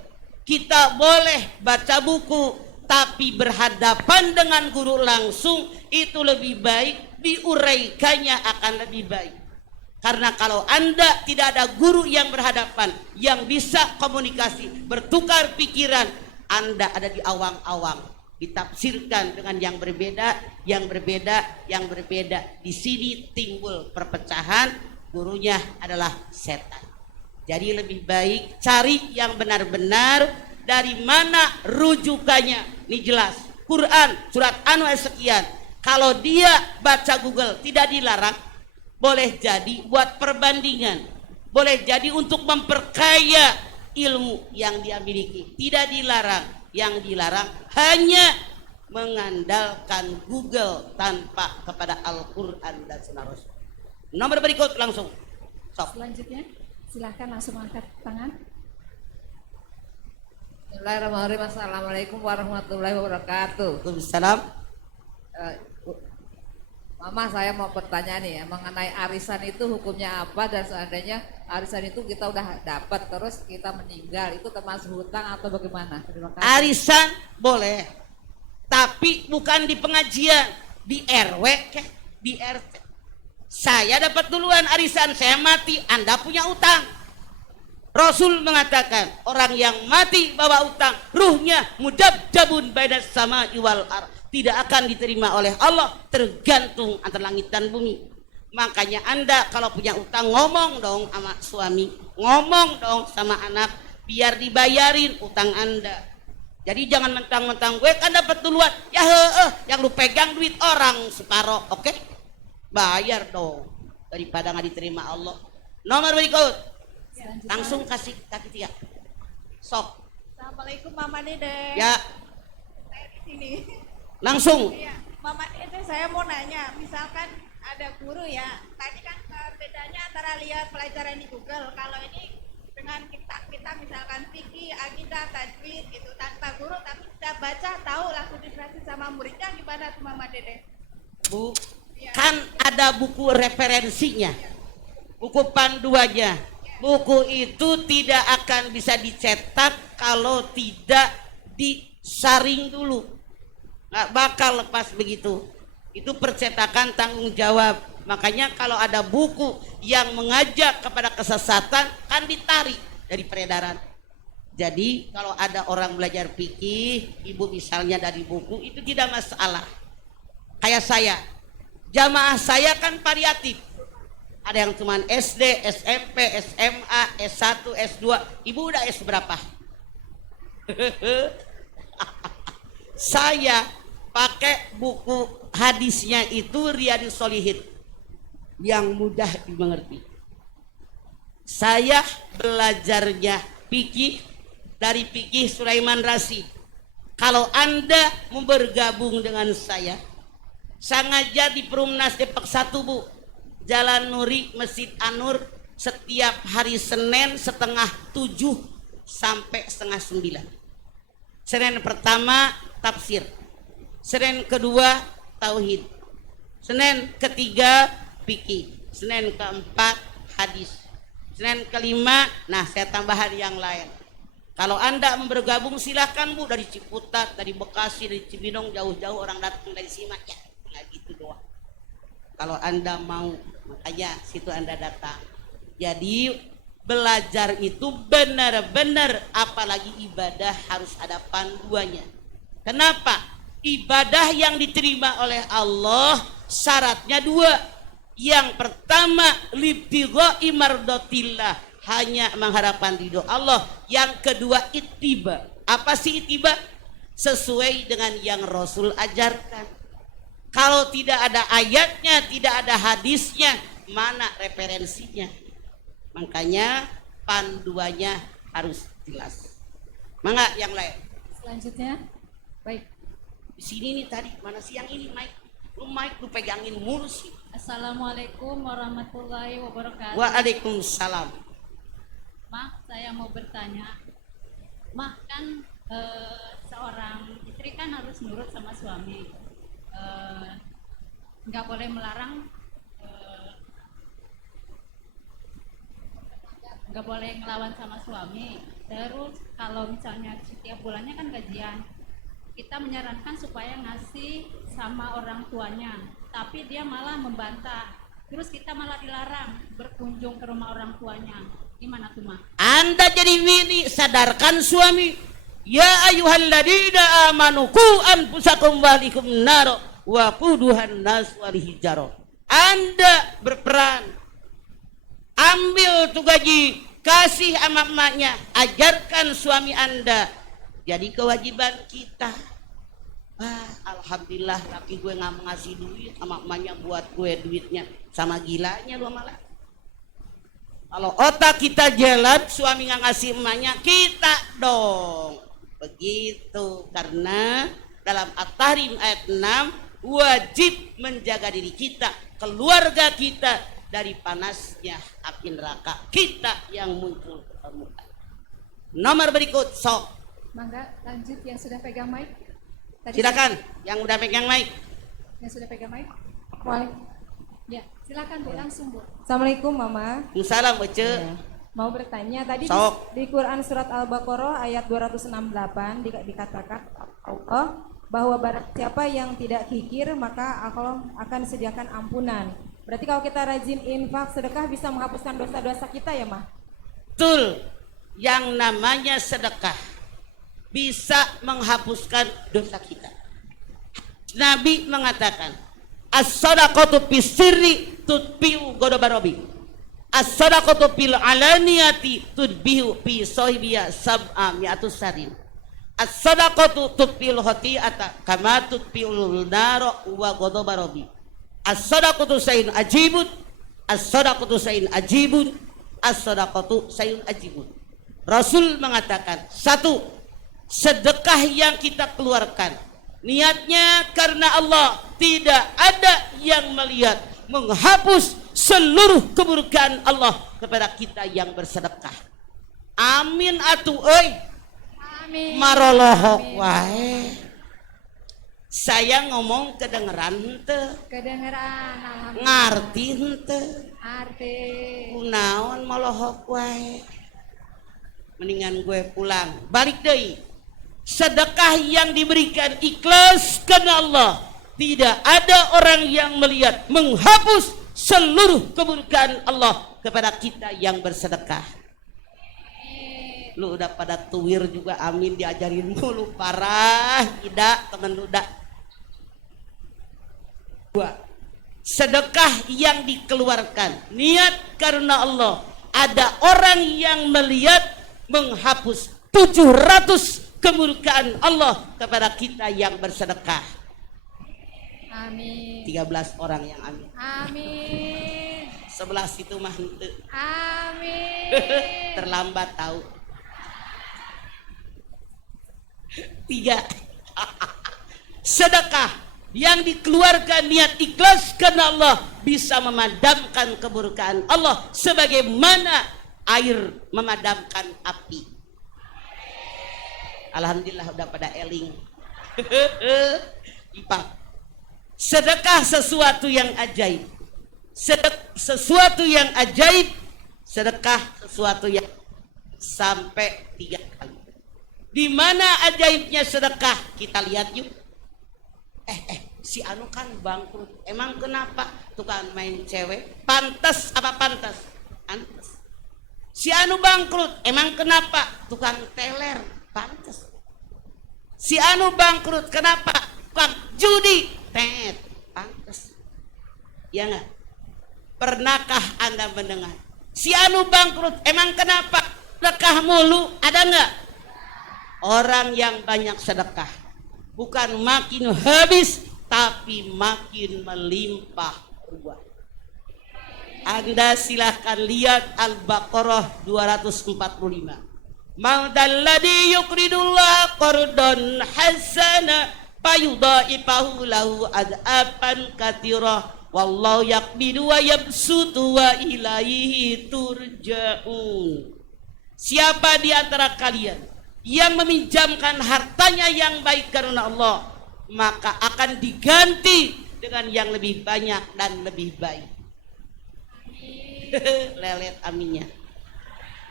kita boleh baca buku, tapi berhadapan dengan guru langsung itu lebih baik, diuraikannya akan lebih baik. Karena kalau Anda tidak ada guru yang berhadapan, yang bisa komunikasi, bertukar pikiran, Anda ada di awang-awang. ditafsirkan dengan yang berbeda, yang berbeda, yang berbeda. Di sini timbul perpecahan, gurunya adalah setan. Jadi lebih baik cari yang benar-benar dari mana rujukannya. Ini jelas, Quran surat An ayat sekian. Kalau dia baca Google tidak dilarang, boleh jadi buat perbandingan, boleh jadi untuk memperkaya ilmu yang dia miliki, tidak dilarang. Yang dilarang hanya mengandalkan Google tanpa kepada Al-Quran dan Sunnah Rasul. Nomor berikut langsung. Sok. Selanjutnya silahkan langsung angkat tangan. Bismillahirrahmanirrahim. Assalamualaikum warahmatullahi wabarakatuh. Waalaikumsalam. Mama, saya mau bertanya nih mengenai arisan itu hukumnya apa, dan seandainya arisan itu kita udah dapat terus kita meninggal, itu termasuk hutang atau bagaimana? Terima kasih. Arisan boleh, tapi bukan di pengajian, di RW kek, di RT. Saya dapat duluan arisan, saya mati, Anda punya utang. Rasul mengatakan orang yang mati bawa utang, ruhnya mudabdabun bainas sama'i wal ardh, tidak akan diterima oleh Allah, tergantung antara langit dan bumi. Makanya Anda kalau punya utang ngomong dong sama suami, ngomong dong sama anak, biar dibayarin utang Anda. Jadi jangan mentang-mentang gue kan dapat duluan, ya yang lu pegang duit orang separoh, oke? Bayar dong, daripada nggak diterima Allah. Nomor berikut, langsung kasih kaki Tia. Sok. Assalamualaikum Mama Dede. Ya, Saya di sini. langsung. Iya, Mama Dede, saya mau nanya, misalkan ada guru ya, tadi kan bedanya antara lihat pelajaran di Google, kalau ini dengan kita misalkan fikih, akidah, tajwid gitu tanpa guru, tapi kita baca tahu langsung dikasih sama muridnya, gimana tuh Mama Dede? Bu, kan ada buku referensinya, buku panduannya. Buku itu tidak akan bisa dicetak kalau tidak disaring dulu. Nggak bakal lepas begitu. Itu percetakan tanggung jawab. Makanya kalau ada buku yang mengajak kepada kesesatan kan ditarik dari peredaran. Jadi kalau ada orang belajar fikih, ibu misalnya dari buku, itu tidak masalah. Kayak saya, jamaah saya kan variatif. Ada yang cuman SD, SMP, SMA, S1, S2. Ibu udah S berapa? Saya pakai buku hadisnya itu Riyadhus Shalihin yang mudah dimengerti. Saya belajarnya fikih dari fikih Sulaiman Rasyid. Kalau Anda mau bergabung dengan saya ngajar di Perumnas Depok 1, Bu, Jalan Nuri, Masjid Anur, setiap hari Senin 6:30 sampai 8:30. Senin pertama tafsir, Senin kedua tauhid, Senin ketiga fikih, Senin keempat hadis, Senin kelima, nah saya tambahan yang lain. Kalau Anda mau bergabung silahkan Bu, dari Ciputat, dari Bekasi, dari Cibinong, jauh-jauh orang datang dari Simak ya, nggak gitu doang. Kalau Anda mau, makanya situ Anda datang. Jadi belajar itu benar-benar, apalagi ibadah harus ada panduannya. Kenapa? Ibadah yang diterima oleh Allah syaratnya 2. Yang pertama, libtigha'i mardatillah, hanya mengharapkan ridho Allah. Yang kedua, ittiba. Apa sih ittiba? Sesuai dengan yang Rasul ajarkan. Kalau tidak ada ayatnya, tidak ada hadisnya, mana referensinya? Makanya panduannya harus jelas. Mangga yang lain. Selanjutnya, baik. Di sini nih tadi, mana sih yang ini mic? Lu mic lu pegangin mulu sih. Assalamualaikum warahmatullahi wabarakatuh. Waalaikumsalam. Mak, saya mau bertanya. Mak, kan seorang istri kan harus nurut sama suami. Nggak boleh melarang, nggak boleh ngelawan sama suami. Terus kalau misalnya setiap bulannya kan gajian, kita menyarankan supaya ngasih sama orang tuanya, tapi dia malah membantah. Terus kita malah dilarang berkunjung ke rumah orang tuanya. Gimana tuh, Mak? Anda jadi bini, sadarkan suami. Ya ayyuhalladzina amanu qu anfusakum wa ahlikum nar wa quduhan nas wal hijarah. Anda berperan, ambil tugaji, kasih sama emaknya, ajarkan suami Anda. Jadi kewajiban kita. Alhamdulillah laki gue nggak ngasih duit, sama emaknya buat gue duitnya, sama gilanya lu malah. Kalau otak kita jalan, suami nggak ngasih emaknya, kita dong. Begitu, karena dalam At-Tahrim ayat 6 wajib menjaga diri kita, keluarga kita dari panasnya api neraka kita yang muncul ke permukaan. Nomor berikut, sok. Mangga lanjut yang sudah pegang mic. Silakan yang udah pegang mic. Yang sudah pegang mic. Waalaikumsalam. Ya, silakan Bu, langsung Bu. Assalamualaikum Mama. Salam baca. Mau bertanya tadi Sok. di Quran surat Al-Baqarah ayat 268 dikatakan Allah bahwa barang siapa yang tidak kikir maka Allah akan sediakan ampunan. Berarti kalau kita rajin infak sedekah bisa menghapuskan dosa-dosa kita ya, Mah? Betul. Yang namanya sedekah bisa menghapuskan dosa kita. Nabi mengatakan, as-sadaqatu bis-sirri tudbi'u ghadabarobi. As-sadaqatu bil alaniyati tudbihu fi sahibiya sab'a mi'atus sarin. As-sadaqatu tudbil khati'ata kama tudbil nara wa ghadabarobi. As-sadaqatu sayun ajibun. As-sadaqatu sayun ajibun. As-sadaqatu sayun ajibun. Rasul mengatakan, satu, sedekah yang kita keluarkan niatnya karena Allah, tidak ada yang melihat, menghapus seluruh keburukan Allah kepada kita yang bersedekah. Amin atuh euy. Amin. Marolohok wae. Saya ngomong kedengeran henteu? Kedengeran, alhamdulillah. Ngarti henteu? Arti. Kunaon malohok wae. Mendingan gue pulang. Balik deui. Sedekah yang diberikan ikhlas karena Allah, tidak ada orang yang melihat, menghapus seluruh keburukan Allah kepada kita yang bersedekah. Lu udah pada tuwir juga, amin diajarin mulu parah. Tidak, temen lu dah. Dua, sedekah yang dikeluarkan niat karena Allah, ada orang yang melihat, menghapus 700 keburukan Allah kepada kita yang bersedekah. Amin. 13 orang yang amin. Amin. 11 itu mah henteu. Amin. Terlambat tahu. 3. Sedekah yang dikeluarkan niat ikhlas karena Allah bisa memadamkan keburukan Allah sebagaimana air memadamkan api. Alhamdulillah udah pada eling. Sedekah sesuatu yang ajaib. Sesuatu yang ajaib. Sedekah sesuatu yang sampai 3 kali. Di mana ajaibnya sedekah? Kita lihat yuk. Si anu kan bangkrut. Emang kenapa? Tukang main cewek. Pantas apa pantas? Pantas. Si anu bangkrut. Emang kenapa? Tukang teler. Pantas. Si anu bangkrut. Kenapa? Tukang judi. Pantas. Ya enggak? Pernahkah Anda mendengar? Si anu bangkrut. Emang kenapa? Sedekah mulu. Ada enggak? Orang yang banyak sedekah bukan makin habis, tapi makin melimpah ruah. Anda silahkan lihat Al-Baqarah 245. Ma'dalladzi yuqridullah qardan hasana fayudha'ifahu lahu ad'afan katsirah wallahu yaqbidu wa yabsutu wa ilaihi turja'un. Siapa di antara kalian yang meminjamkan hartanya yang baik karena Allah, maka akan diganti dengan yang lebih banyak dan lebih baik. Lelet aminnya.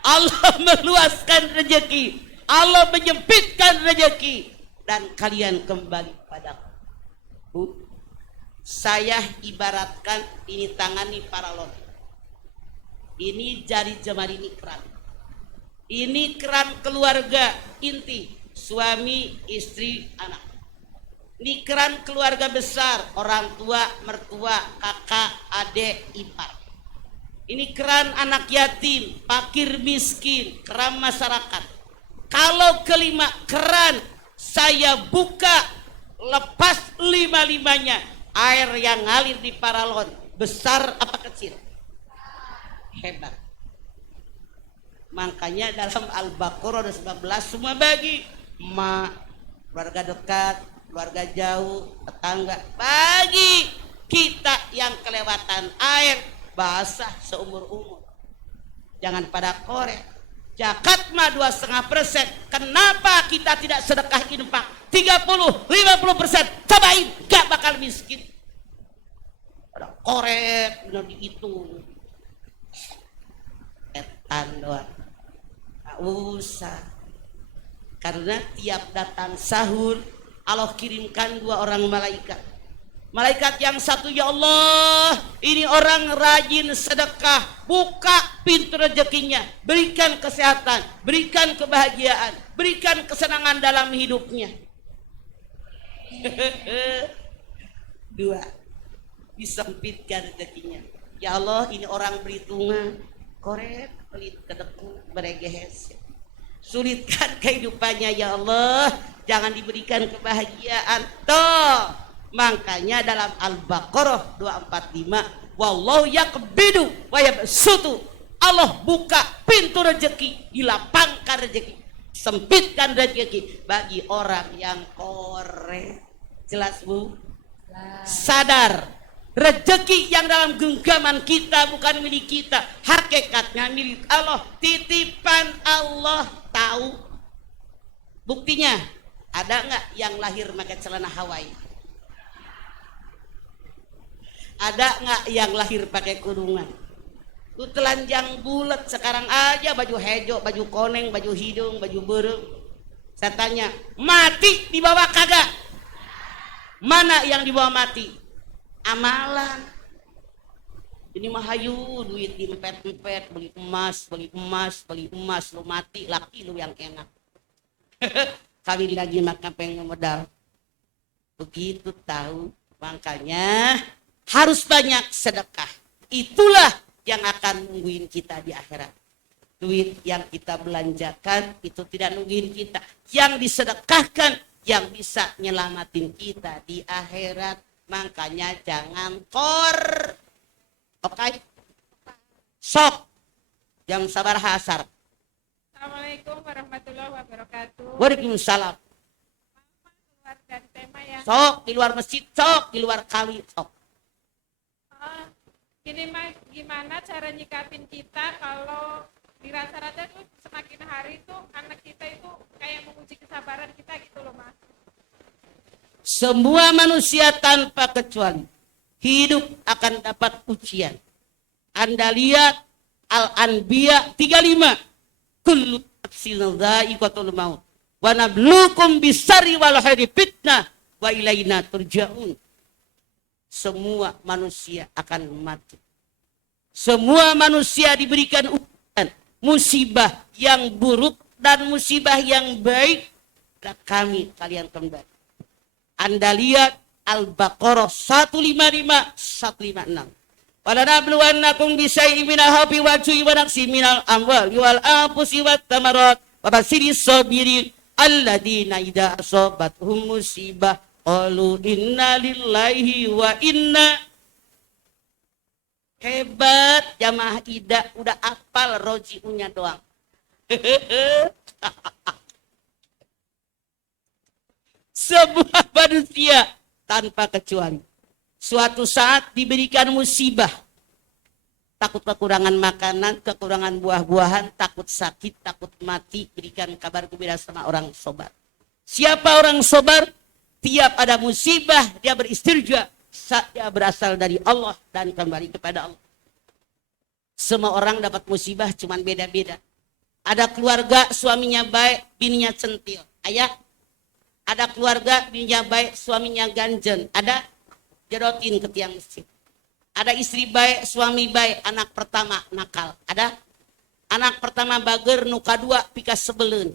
Allah meluaskan rezeki, Allah menyempitkan rezeki, dan kalian kembali padaku. Bu, saya ibaratkan ini tangan nih paralon. Ini jari jemari ini keran. Ini keran keluarga inti. suami, istri, anak. Ini keran keluarga besar, orang tua, mertua, kakak, adik, ipar. Ini keran anak yatim, fakir miskin, keran masyarakat. Kalau kelima keran saya buka, lepas lima-limanya, air yang ngalir di Paralon, besar apa kecil? Hebat. Makanya dalam Al-Baqarah ada 19 semua bagi mak, keluarga dekat, keluarga jauh, tetangga, bagi kita yang kelewatan air basah seumur umur. Jangan pada korek. Zakat mah 2,5%. Kenapa kita tidak sedekah infak 30-50%? Cobain, gak bakal miskin. Ada korek, benar dihitung. Etan doang. Gak usah. Karena tiap datang sahur Allah kirimkan 2 orang malaikat. Malaikat yang satu, ya Allah, ini orang rajin sedekah, buka pintu rezekinya, berikan kesehatan, berikan kebahagiaan, berikan kesenangan dalam hidupnya. 2, disempitkan rezekinya. Ya Allah, ini orang berhitungan, korek, pelit, kedeku, beregehes. Sulitkan kehidupannya ya Allah, jangan diberikan kebahagiaan. Toh, makanya dalam Al-Baqarah 245, wallahu yaqbidu wa yabsutu. Allah buka pintu rezeki, dilapangkan rezeki, sempitkan rezeki bagi orang yang korek. Jelas Bu? Sadar, rezeki yang dalam genggaman kita bukan milik kita, hakikatnya milik Allah, titipan Allah. Tahu buktinya? Ada nggak yang lahir pakai celana Hawaii? Ada nggak yang lahir pakai kurungan? Lu telanjang bulat sekarang aja, baju hejo, baju koneng, baju hidung, baju bereng. Saya tanya, mati dibawa kagak? Mana yang dibawa mati? Amalan. Ini mah hayu, duit diempet-empet, beli emas, lu mati, laki lu yang enak. Kami lagi makan pengen modal. Begitu tahu, makanya harus banyak sedekah. Itulah yang akan nungguin kita di akhirat. Duit yang kita belanjakan itu tidak nungguin kita. Yang disedekahkan yang bisa nyelamatin kita di akhirat. Makanya jangan Oke, sok, yang sabar hasar. Assalamualaikum warahmatullahi wabarakatuh. Waalaikumsalam. Keluar dari tema ya. Sok di luar masjid, sok di luar kali, sok. Gimana cara nyikapin kita kalau di rata-rata tuh semakin hari tuh anak kita itu kayak menguji kesabaran kita gitu loh Mas. Semua manusia tanpa kecuali hidup akan dapat ujian. Anda lihat Al-Anbiya 35. Kullu nafsin dha'iqatul maut. Wa nabluukum bisarri wal khairi fitnah wa ilaina turja'un. Semua manusia akan mati. Semua manusia diberikan ujian, musibah yang buruk dan musibah yang baik. Kami kalian kembali. Anda lihat Al-Baqarah 155, 156. Walanabluwannakum bisyai'in minal khawfi wal ju'i wa naqsin minal amwali wal anfusi wat thamarat wa basyiris sabirin alladzina idza asabathum musibah qalu inna lillahi wa inna. Hebat jamaah Ida, udah apal rojiunya doang. Sebuah manusia tanpa kecuali suatu saat diberikan musibah, takut kekurangan makanan, kekurangan buah-buahan, takut sakit, takut mati. Berikan kabar gembira sama orang sobar. Siapa orang sobar? Tiap ada musibah dia beristirja, dia berasal dari Allah dan kembali kepada Allah. Semua orang dapat musibah cuman beda-beda. Ada keluarga suaminya baik, bininya centil. Ayah, ada keluarga bininya baik, suaminya ganjen. Ada jerotin ke tiang masjid. Ada istri baik, suami baik, anak pertama nakal. Ada anak pertama bager, nuka dua pikas sebelun.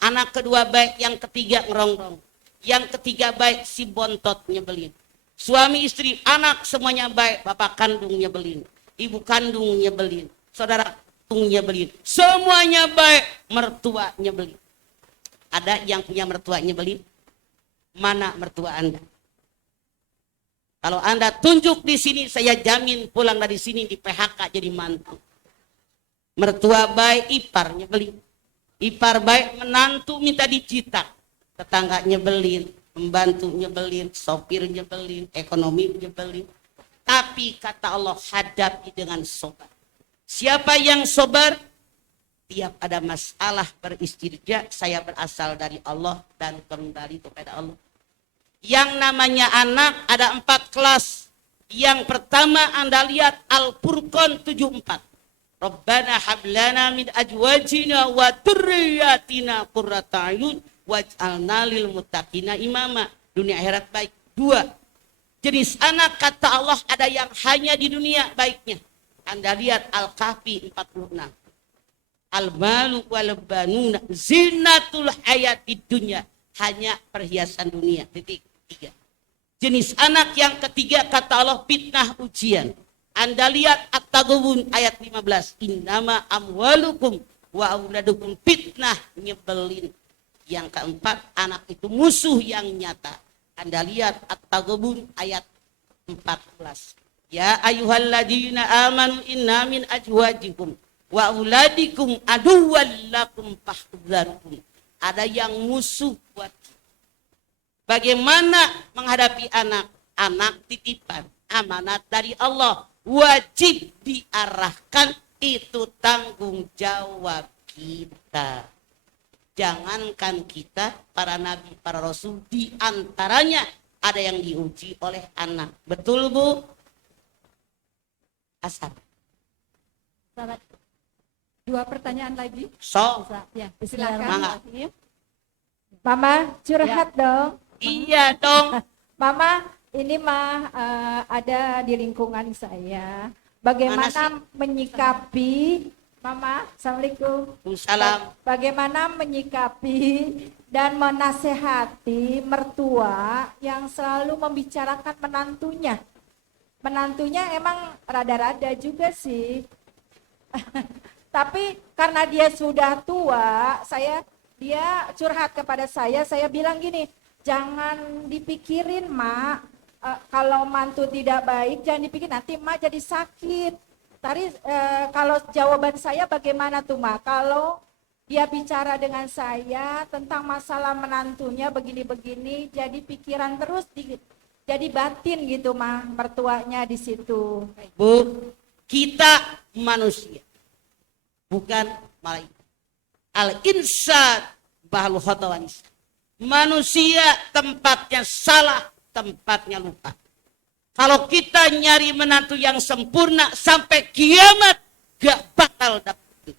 Anak kedua baik, yang ketiga ngerongrong. Yang ketiga baik, si bontot nyebelin. Suami istri, anak semuanya baik, bapak kandung nyebelin, ibu kandung nyebelin, saudara kandung nyebelin. Semuanya baik, mertua nyebelin. Ada yang punya mertua nyebelin? Mana mertua Anda? Kalau Anda tunjuk di sini, saya jamin pulang dari sini di PHK jadi mantu. Mertua baik, ipar nyebelin. Ipar baik, menantu minta dijitak. Tetangga nyebelin, membantu nyebelin, sopir nyebelin, ekonomi nyebelin. Tapi kata Allah, hadapi dengan sobar. Siapa yang sobar? Tiap ada masalah beristirja, saya berasal dari Allah dan kembali kepada Allah. Yang namanya anak ada 4 kelas. Yang pertama Anda lihat Al-Furqan 74. Rabbana hablana min ajwajina wa dzurriyyatina qurrata a'yun waj'alna lil muttaqina imama. Dunia akhirat baik. 2. Jenis anak kata Allah ada yang hanya di dunia baiknya. Anda lihat Al-Kahfi 46. Al-malu wal banuna zinatul hayatid dunya. Hanya perhiasan dunia. Titik 3. Jenis anak yang ketiga kata Allah fitnah ujian. Anda lihat At-Taghabun ayat 15. Innama amwalukum wa auladukum fitnah, nyebelin. Yang keempat, anak itu musuh yang nyata. Anda lihat At-Taghabun ayat 14. Ya ayyuhalladzina amanu inna min ajwajikum wa auladikum aduwwan lakum fahdharuhum. Ada yang musuh buat kita. Bagaimana menghadapi anak? Anak titipan, amanat dari Allah. Wajib diarahkan, itu tanggung jawab kita. Jangankan kita, para nabi, para rasul, diantaranya ada yang diuji oleh anak. Betul Bu? Asal. Sahabat. 2 pertanyaan lagi. So, Ya, silakan. Mangga. Mama curhat dong. Iya dong. Mama, ini mah ada di lingkungan saya. Bagaimana menyikapi, Mama, Assalamualaikum. Salam. Bagaimana menyikapi dan menasehati mertua yang selalu membicarakan menantunya. Menantunya emang rada-rada juga sih. Tapi karena dia sudah tua, dia curhat kepada saya bilang gini, jangan dipikirin Mak, kalau mantu tidak baik jangan dipikirin, nanti Mak jadi sakit. Kalau jawaban saya bagaimana tuh Mak, kalau dia bicara dengan saya tentang masalah menantunya begini-begini, jadi pikiran terus, jadi batin gitu Mak, mertuanya di situ. Bu, kita manusia, bukan malaikat. Al-insan bahlu khotawanis. Manusia tempatnya salah, tempatnya lupa. Kalau kita nyari menantu yang sempurna sampai kiamat, gak bakal dapet.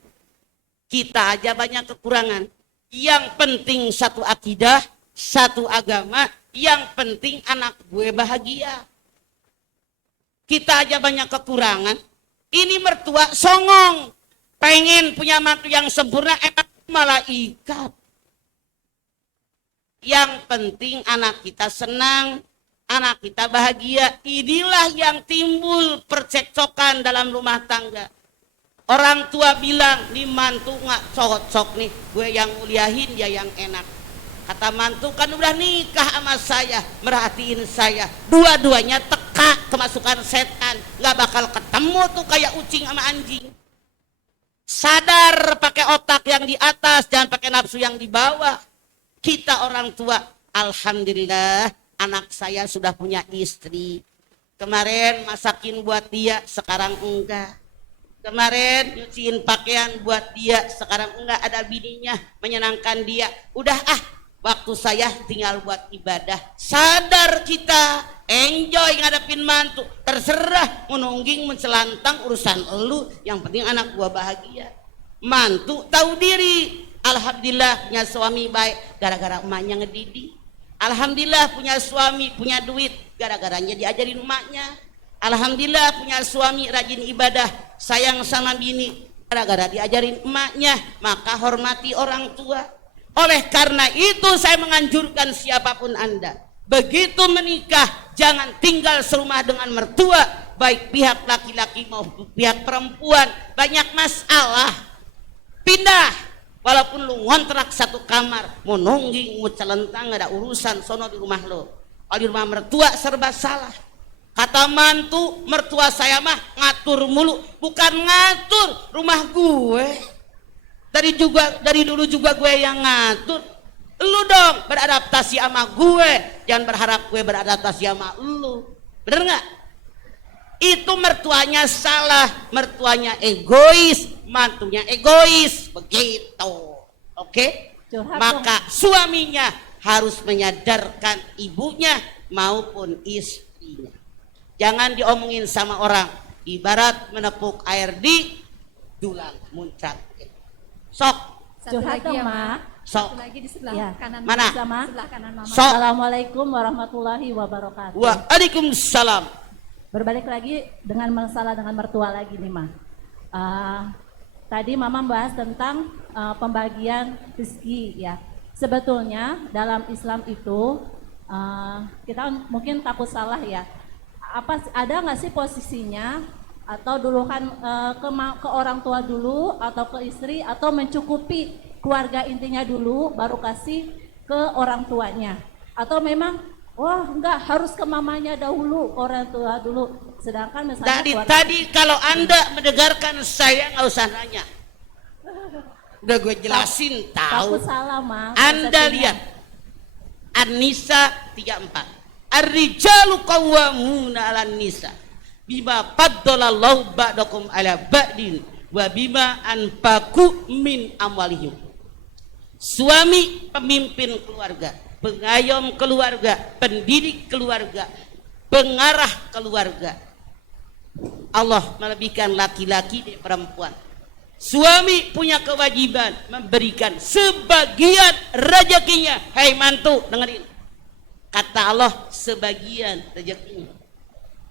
Kita aja banyak kekurangan. Yang penting satu akidah, satu agama, yang penting anak gue bahagia. Kita aja banyak kekurangan. Ini mertua songong. Pengen punya mantu yang sempurna, enak malaikat. Yang penting anak kita senang, anak kita bahagia. Inilah yang timbul percekcokan dalam rumah tangga. Orang tua bilang, nih mantu gak cocok nih, gue yang muliahin, dia yang enak. Kata mantu, kan udah nikah sama saya, merhatiin saya. Dua-duanya teka kemasukan setan, gak bakal ketemu tuh kayak ucing sama anjing. Sadar pakai otak yang di atas, jangan pakai nafsu yang di bawah. Kita orang tua, alhamdulillah anak saya sudah punya istri. Kemarin masakin buat dia, sekarang enggak. Kemarin nyuciin pakaian buat dia, sekarang enggak, ada bininya menyenangkan dia. Udah waktu saya tinggal buat ibadah. Sadar kita, enjoy ngadepin mantu. Terserah menungging mencelantang urusan elu, yang penting anak gua bahagia. Mantu tahu diri, alhamdulillah punya suami baik gara-gara emaknya ngedidik. Alhamdulillah punya suami punya duit gara-garanya diajarin emaknya. Alhamdulillah punya suami rajin ibadah, sayang sama bini gara-gara diajarin emaknya. Maka hormati orang tua. Oleh karena itu saya menganjurkan siapapun Anda, begitu menikah jangan tinggal serumah dengan mertua, baik pihak laki-laki maupun pihak perempuan. Banyak masalah, pindah. Walaupun lu ngontrak satu kamar, mau nongging, mau celentang, ada urusan sono di rumah lo. Kalau di rumah mertua serba salah. Kata mantu, mertua saya mah ngatur mulu. Bukan ngatur, rumah gue. Dari dulu juga gue yang ngatur. Lu dong beradaptasi sama gue, jangan berharap gue beradaptasi sama lu. Bener nggak? Itu mertuanya salah, mertuanya egois, mantunya egois, begitu. Oke? Maka suaminya harus menyadarkan ibunya maupun istrinya. Jangan diomongin sama orang, ibarat menepuk air di dulang muncrat. Sok. Satu lagi ya, Ma. Sok. Satu lagi di sebelah Ya. kanan Mana? Mama. Sebelah kanan Mama. Sok. Assalamualaikum warahmatullahi wabarakatuh. Waalaikumsalam. Berbalik lagi dengan masalah dengan mertua lagi nih, Ma. Tadi Mama bahas tentang pembagian rezeki ya. Sebetulnya dalam Islam itu kita mungkin takut salah ya. Ada nggak sih posisinya atau dulu kan ke orang tua dulu atau ke istri atau mencukupi keluarga intinya dulu baru kasih ke orang tuanya, atau memang wah enggak harus ke mamanya dahulu, orang tua dulu, sedangkan misalnya Tadi kalau Anda mendengarkan saya nggak usah nanya, udah gue jelasin tahu. takut salah, Ma. Anda lihat An-Nisa 34, ar-rijalu qawwamuna 'alan nisa bima faddalallahu ba'dakum 'ala ba'din wa bima anfaqu min amwalihim. Suami pemimpin keluarga, pengayom keluarga, pendidik keluarga, pengarah keluarga. Allah melebihkan laki-laki dari perempuan. Suami punya kewajiban memberikan sebagian rezekinya. Hai mantu, dengerin. Kata Allah, sebagian rezekinya.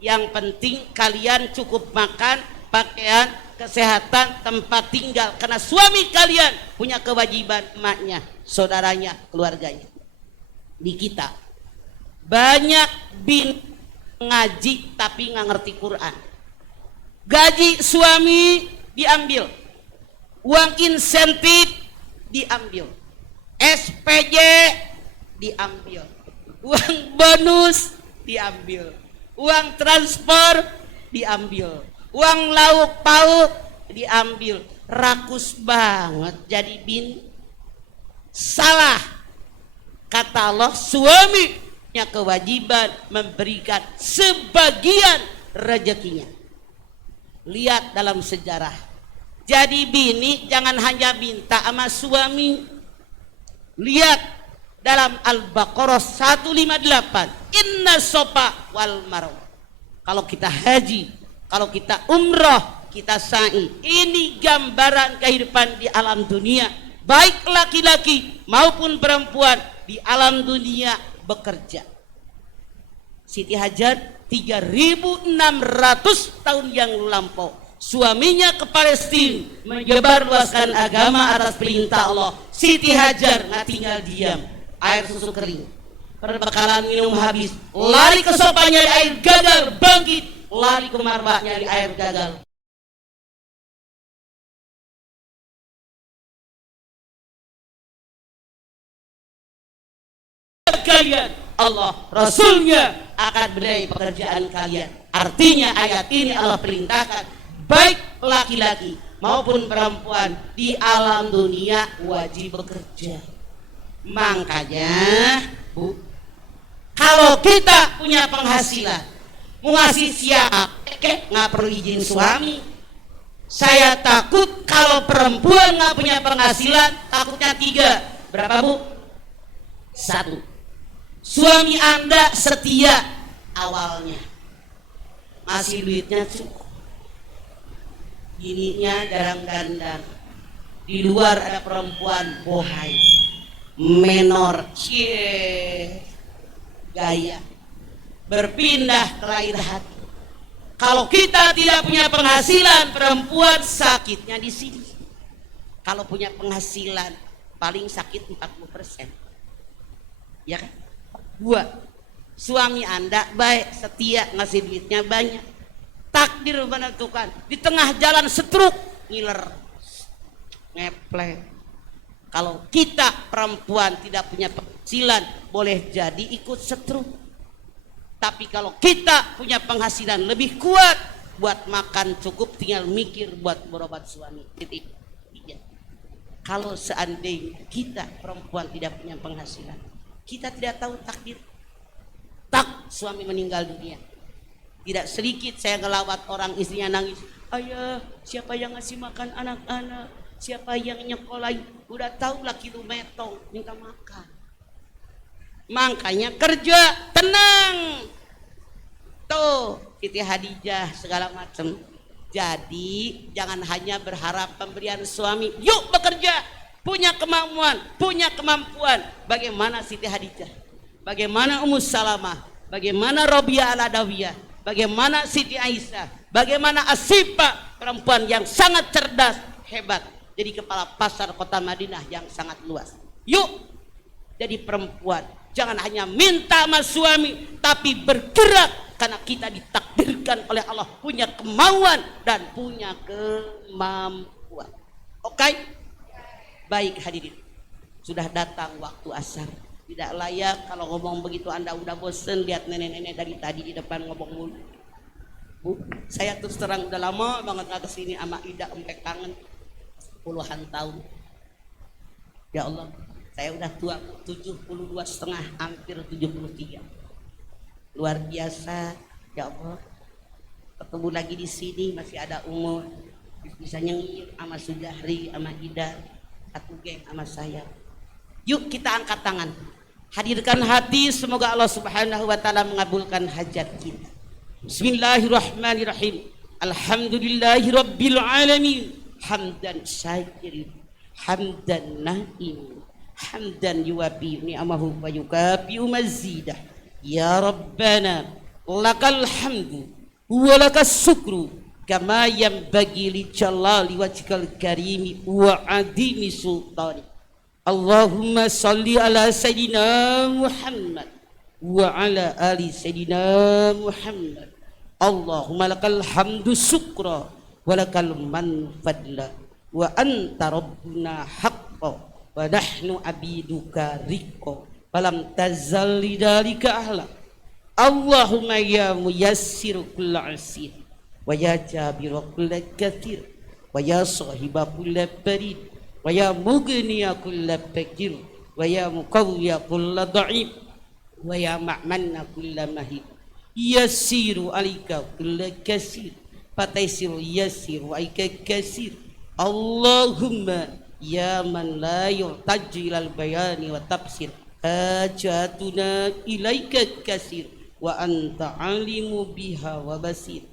Yang penting kalian cukup makan, pakaian, kesehatan, tempat tinggal. Karena suami kalian punya kewajiban, emaknya, saudaranya, keluarganya. Di kita banyak ngaji tapi nggak ngerti Quran. Gaji suami diambil, uang insentif diambil, SPJ diambil, uang bonus diambil, uang transport diambil, uang lauk pauk diambil. Rakus banget jadi salah. Kata Allah, suami punya kewajiban memberikan sebagian rezekinya. Lihat dalam sejarah, jadi bini jangan hanya minta sama suami. Lihat dalam Al-Baqarah 158, inna sofa wal marwah. Kalau kita haji, kalau kita umrah, kita sa'i, ini gambaran kehidupan di alam dunia, baik laki-laki maupun perempuan di alam dunia bekerja. Siti Hajar 3.600 tahun yang lampau, suaminya ke Palestina menyebarluaskan agama atas perintah Allah. Siti Hajar nggak tinggal diam, air susu kering, perbekalan minum habis, lari ke sofa nyari air gagal, bangkit, lari ke marwah nyari air gagal. Kalian, Allah Rasulnya akan benahi pekerjaan kalian. Artinya ayat ini Allah perintahkan baik laki-laki maupun perempuan di alam dunia wajib bekerja. Makanya Bu, kalau kita punya penghasilan, mau ngasih siapa nggak perlu izin suami. Saya takut kalau perempuan nggak punya penghasilan, takutnya 3. Berapa Bu? 1. Suami Anda setia awalnya, masih duitnya cukup, bininya garang-gandang, di luar ada perempuan bohai, menor, gaya, berpindah ke lain hati. Kalau kita tidak punya penghasilan, perempuan sakitnya di sini. Kalau punya penghasilan, paling sakit 40%. Ya kan? 2, suami Anda baik, setia, ngasih duitnya banyak. Takdir menentukan, di tengah jalan stroke, ngiler, ngeplek. Kalau kita perempuan tidak punya penghasilan, boleh jadi ikut stroke. Tapi kalau kita punya penghasilan lebih kuat, buat makan cukup, tinggal mikir buat berobat suami. Titik. Kalau seandainya kita perempuan tidak punya penghasilan, kita tidak tahu takdir. Tak, suami meninggal dunia. Tidak sedikit saya ngelawat orang, istrinya nangis, ayah siapa yang ngasih makan anak-anak, siapa yang nyekolahin, udah tahu laki lu metong minta makan. Makanya kerja tenang tuh Siti Hadijah segala macam. Jadi jangan hanya berharap pemberian suami, yuk bekerja, punya kemampuan. Bagaimana Siti Hadijah, bagaimana Ummu Salamah, bagaimana Robiah Al-Adawiyah, bagaimana Siti Aisyah, bagaimana Asifah, perempuan yang sangat cerdas, hebat, jadi kepala pasar kota Madinah yang sangat luas. Yuk jadi perempuan, jangan hanya minta sama suami, tapi bergerak, karena kita ditakdirkan oleh Allah punya kemauan dan punya kemampuan. Oke? Baik hadirin, sudah datang waktu asar. Tidak layak kalau ngomong begitu Anda udah bosen lihat nenek-nenek dari tadi di depan ngomong mulu. Bu, saya terus terang udah lama banget gak kesini sama Ida, sampai kangen puluhan tahun. Ya Allah, saya udah tua, 72,5, hampir 73. Luar biasa, ya Allah. Ketemu lagi di sini masih ada umur, bisa nyengir sama Sujahri, sama Ida, satu geng sama saya. Yuk kita angkat tangan, hadirkan hati, semoga Allah Subhanahu wa taala mengabulkan hajat kita. Bismillahirrahmanirrahim. Alhamdulillahirabbil alamin. Hamdan syakirin, hamdan naim, hamdan yuwafi ni'amahu wa yukafi'u mazidah. Ya Rabbana lakal hamdu wa lakas syukru kama yanbaghi li jalali wajhikal karimi wa adimi sultani. Allahumma salli ala Sayyidina Muhammad wa ala ali Sayyidina Muhammad. Allahumma lakal hamdu syukra wa lakal manfadla wa anta rabbuna haqqa wa nahnu abiduka riqqa falam tazal lidalika ahla. Allahumma ya muyassir kulla asir wa ya jabir kulla kathir wa ya sahiba kulla barid wa ya mughniya kulla fakir wa ya muqawwiya kulla da'if wa ya ma'manna kulla mahid. Yassiru alika kulla kasir fataisiru yassiru alika kasir. Allahumma ya man la yuhtaju ilal bayani wa tafsir hajatuna ilaika kasir wa anta alimu biha wa basir.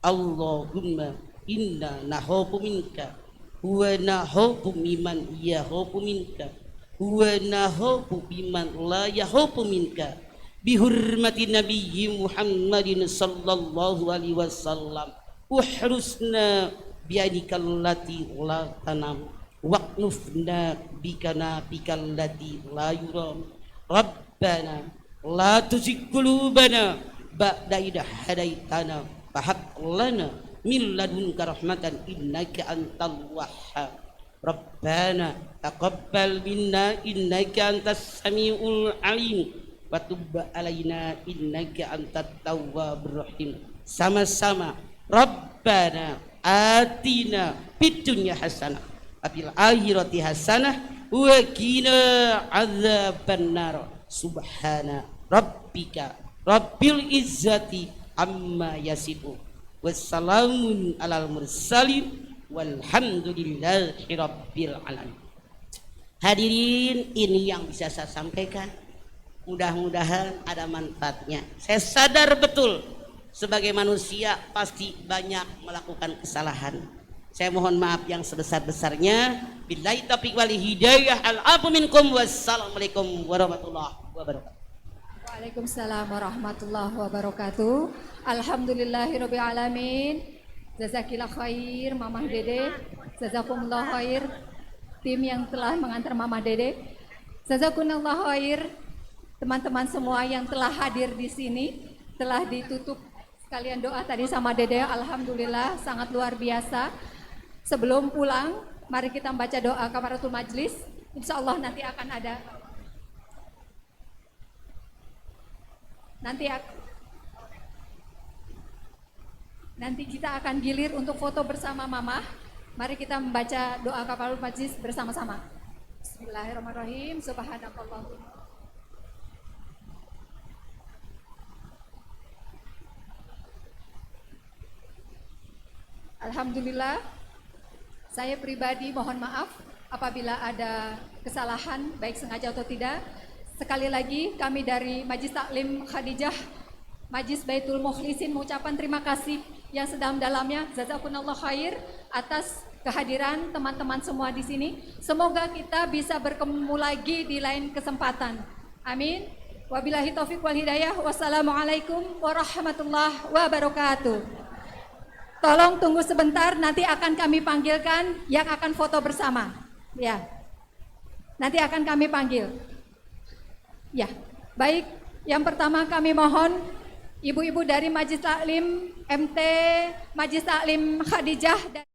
Allahumma inna nahobu minka wa nahobu miman yahobu minka wa nahobu biman la yahobu minka bihurmati nabiyyi Muhammadin sallallahu alaihi wasallam. Uhrusna biadikal lati la tanam waqnufna bikana bikal lati la yuram. Rabbana la tuzigh qulubana ba'da idh hadaitana wa hab lana min ladunka rahmatan innaka antal wahhab. Rabbana taqabbal minna innaka antas samiul alim wa tub alaina innaka antat tawwabur rahim. Sama-sama. Rabbana atina fid dunya hasanah wa fil akhirati hasanah wa qina adzabannar. Subhana rabbika rabbil izzati amma yasifun wassalamun alal mursalin walhamdulillahi rabbil alamin. Hadirin, ini yang bisa saya sampaikan, mudah-mudahan ada manfaatnya. Saya sadar betul sebagai manusia pasti banyak melakukan kesalahan. Saya mohon maaf yang sebesar-besarnya. Billahi taufiq wal hidayah. Al-afu minkum. Wassalamualaikum warahmatullahi wabarakatuh. Waalaikumsalam warahmatullahi wabarakatuh. Alhamdulillahirabbil alamin. Jazakillah khair Mamah Dede. Jazakumullah khair. tim yang telah mengantar Mama Dede. Jazakumullah khair, teman-teman semua yang telah hadir di sini, telah ditutup sekalian doa tadi sama Dede. Alhamdulillah sangat luar biasa. Sebelum pulang, mari kita baca doa kafaratul majlis. Insya Allah nanti akan ada. Nanti kita akan gilir untuk foto bersama Mama. Mari kita membaca doa kafaratul majlis bersama-sama. Bismillahirrahmanirrahim. Subhanakallah. Alhamdulillah, saya pribadi mohon maaf apabila ada kesalahan baik sengaja atau tidak. Sekali lagi kami dari Majlis Taklim Khadijah Majlis Baitul Mukhlisin mengucapkan terima kasih yang sedalam-dalamnya. Jazakumullah khair atas kehadiran teman-teman semua di sini. Semoga kita bisa bertemu lagi di lain kesempatan. Amin. Wabillahi taufiq wal hidayah. Wassalamualaikum warahmatullahi wabarakatuh. Tolong tunggu sebentar, nanti akan kami panggilkan yang akan foto bersama. Ya, nanti akan kami panggil. Ya, baik. Yang pertama kami mohon ibu-ibu dari Majlis Taklim MT Majlis Taklim Khadijah dan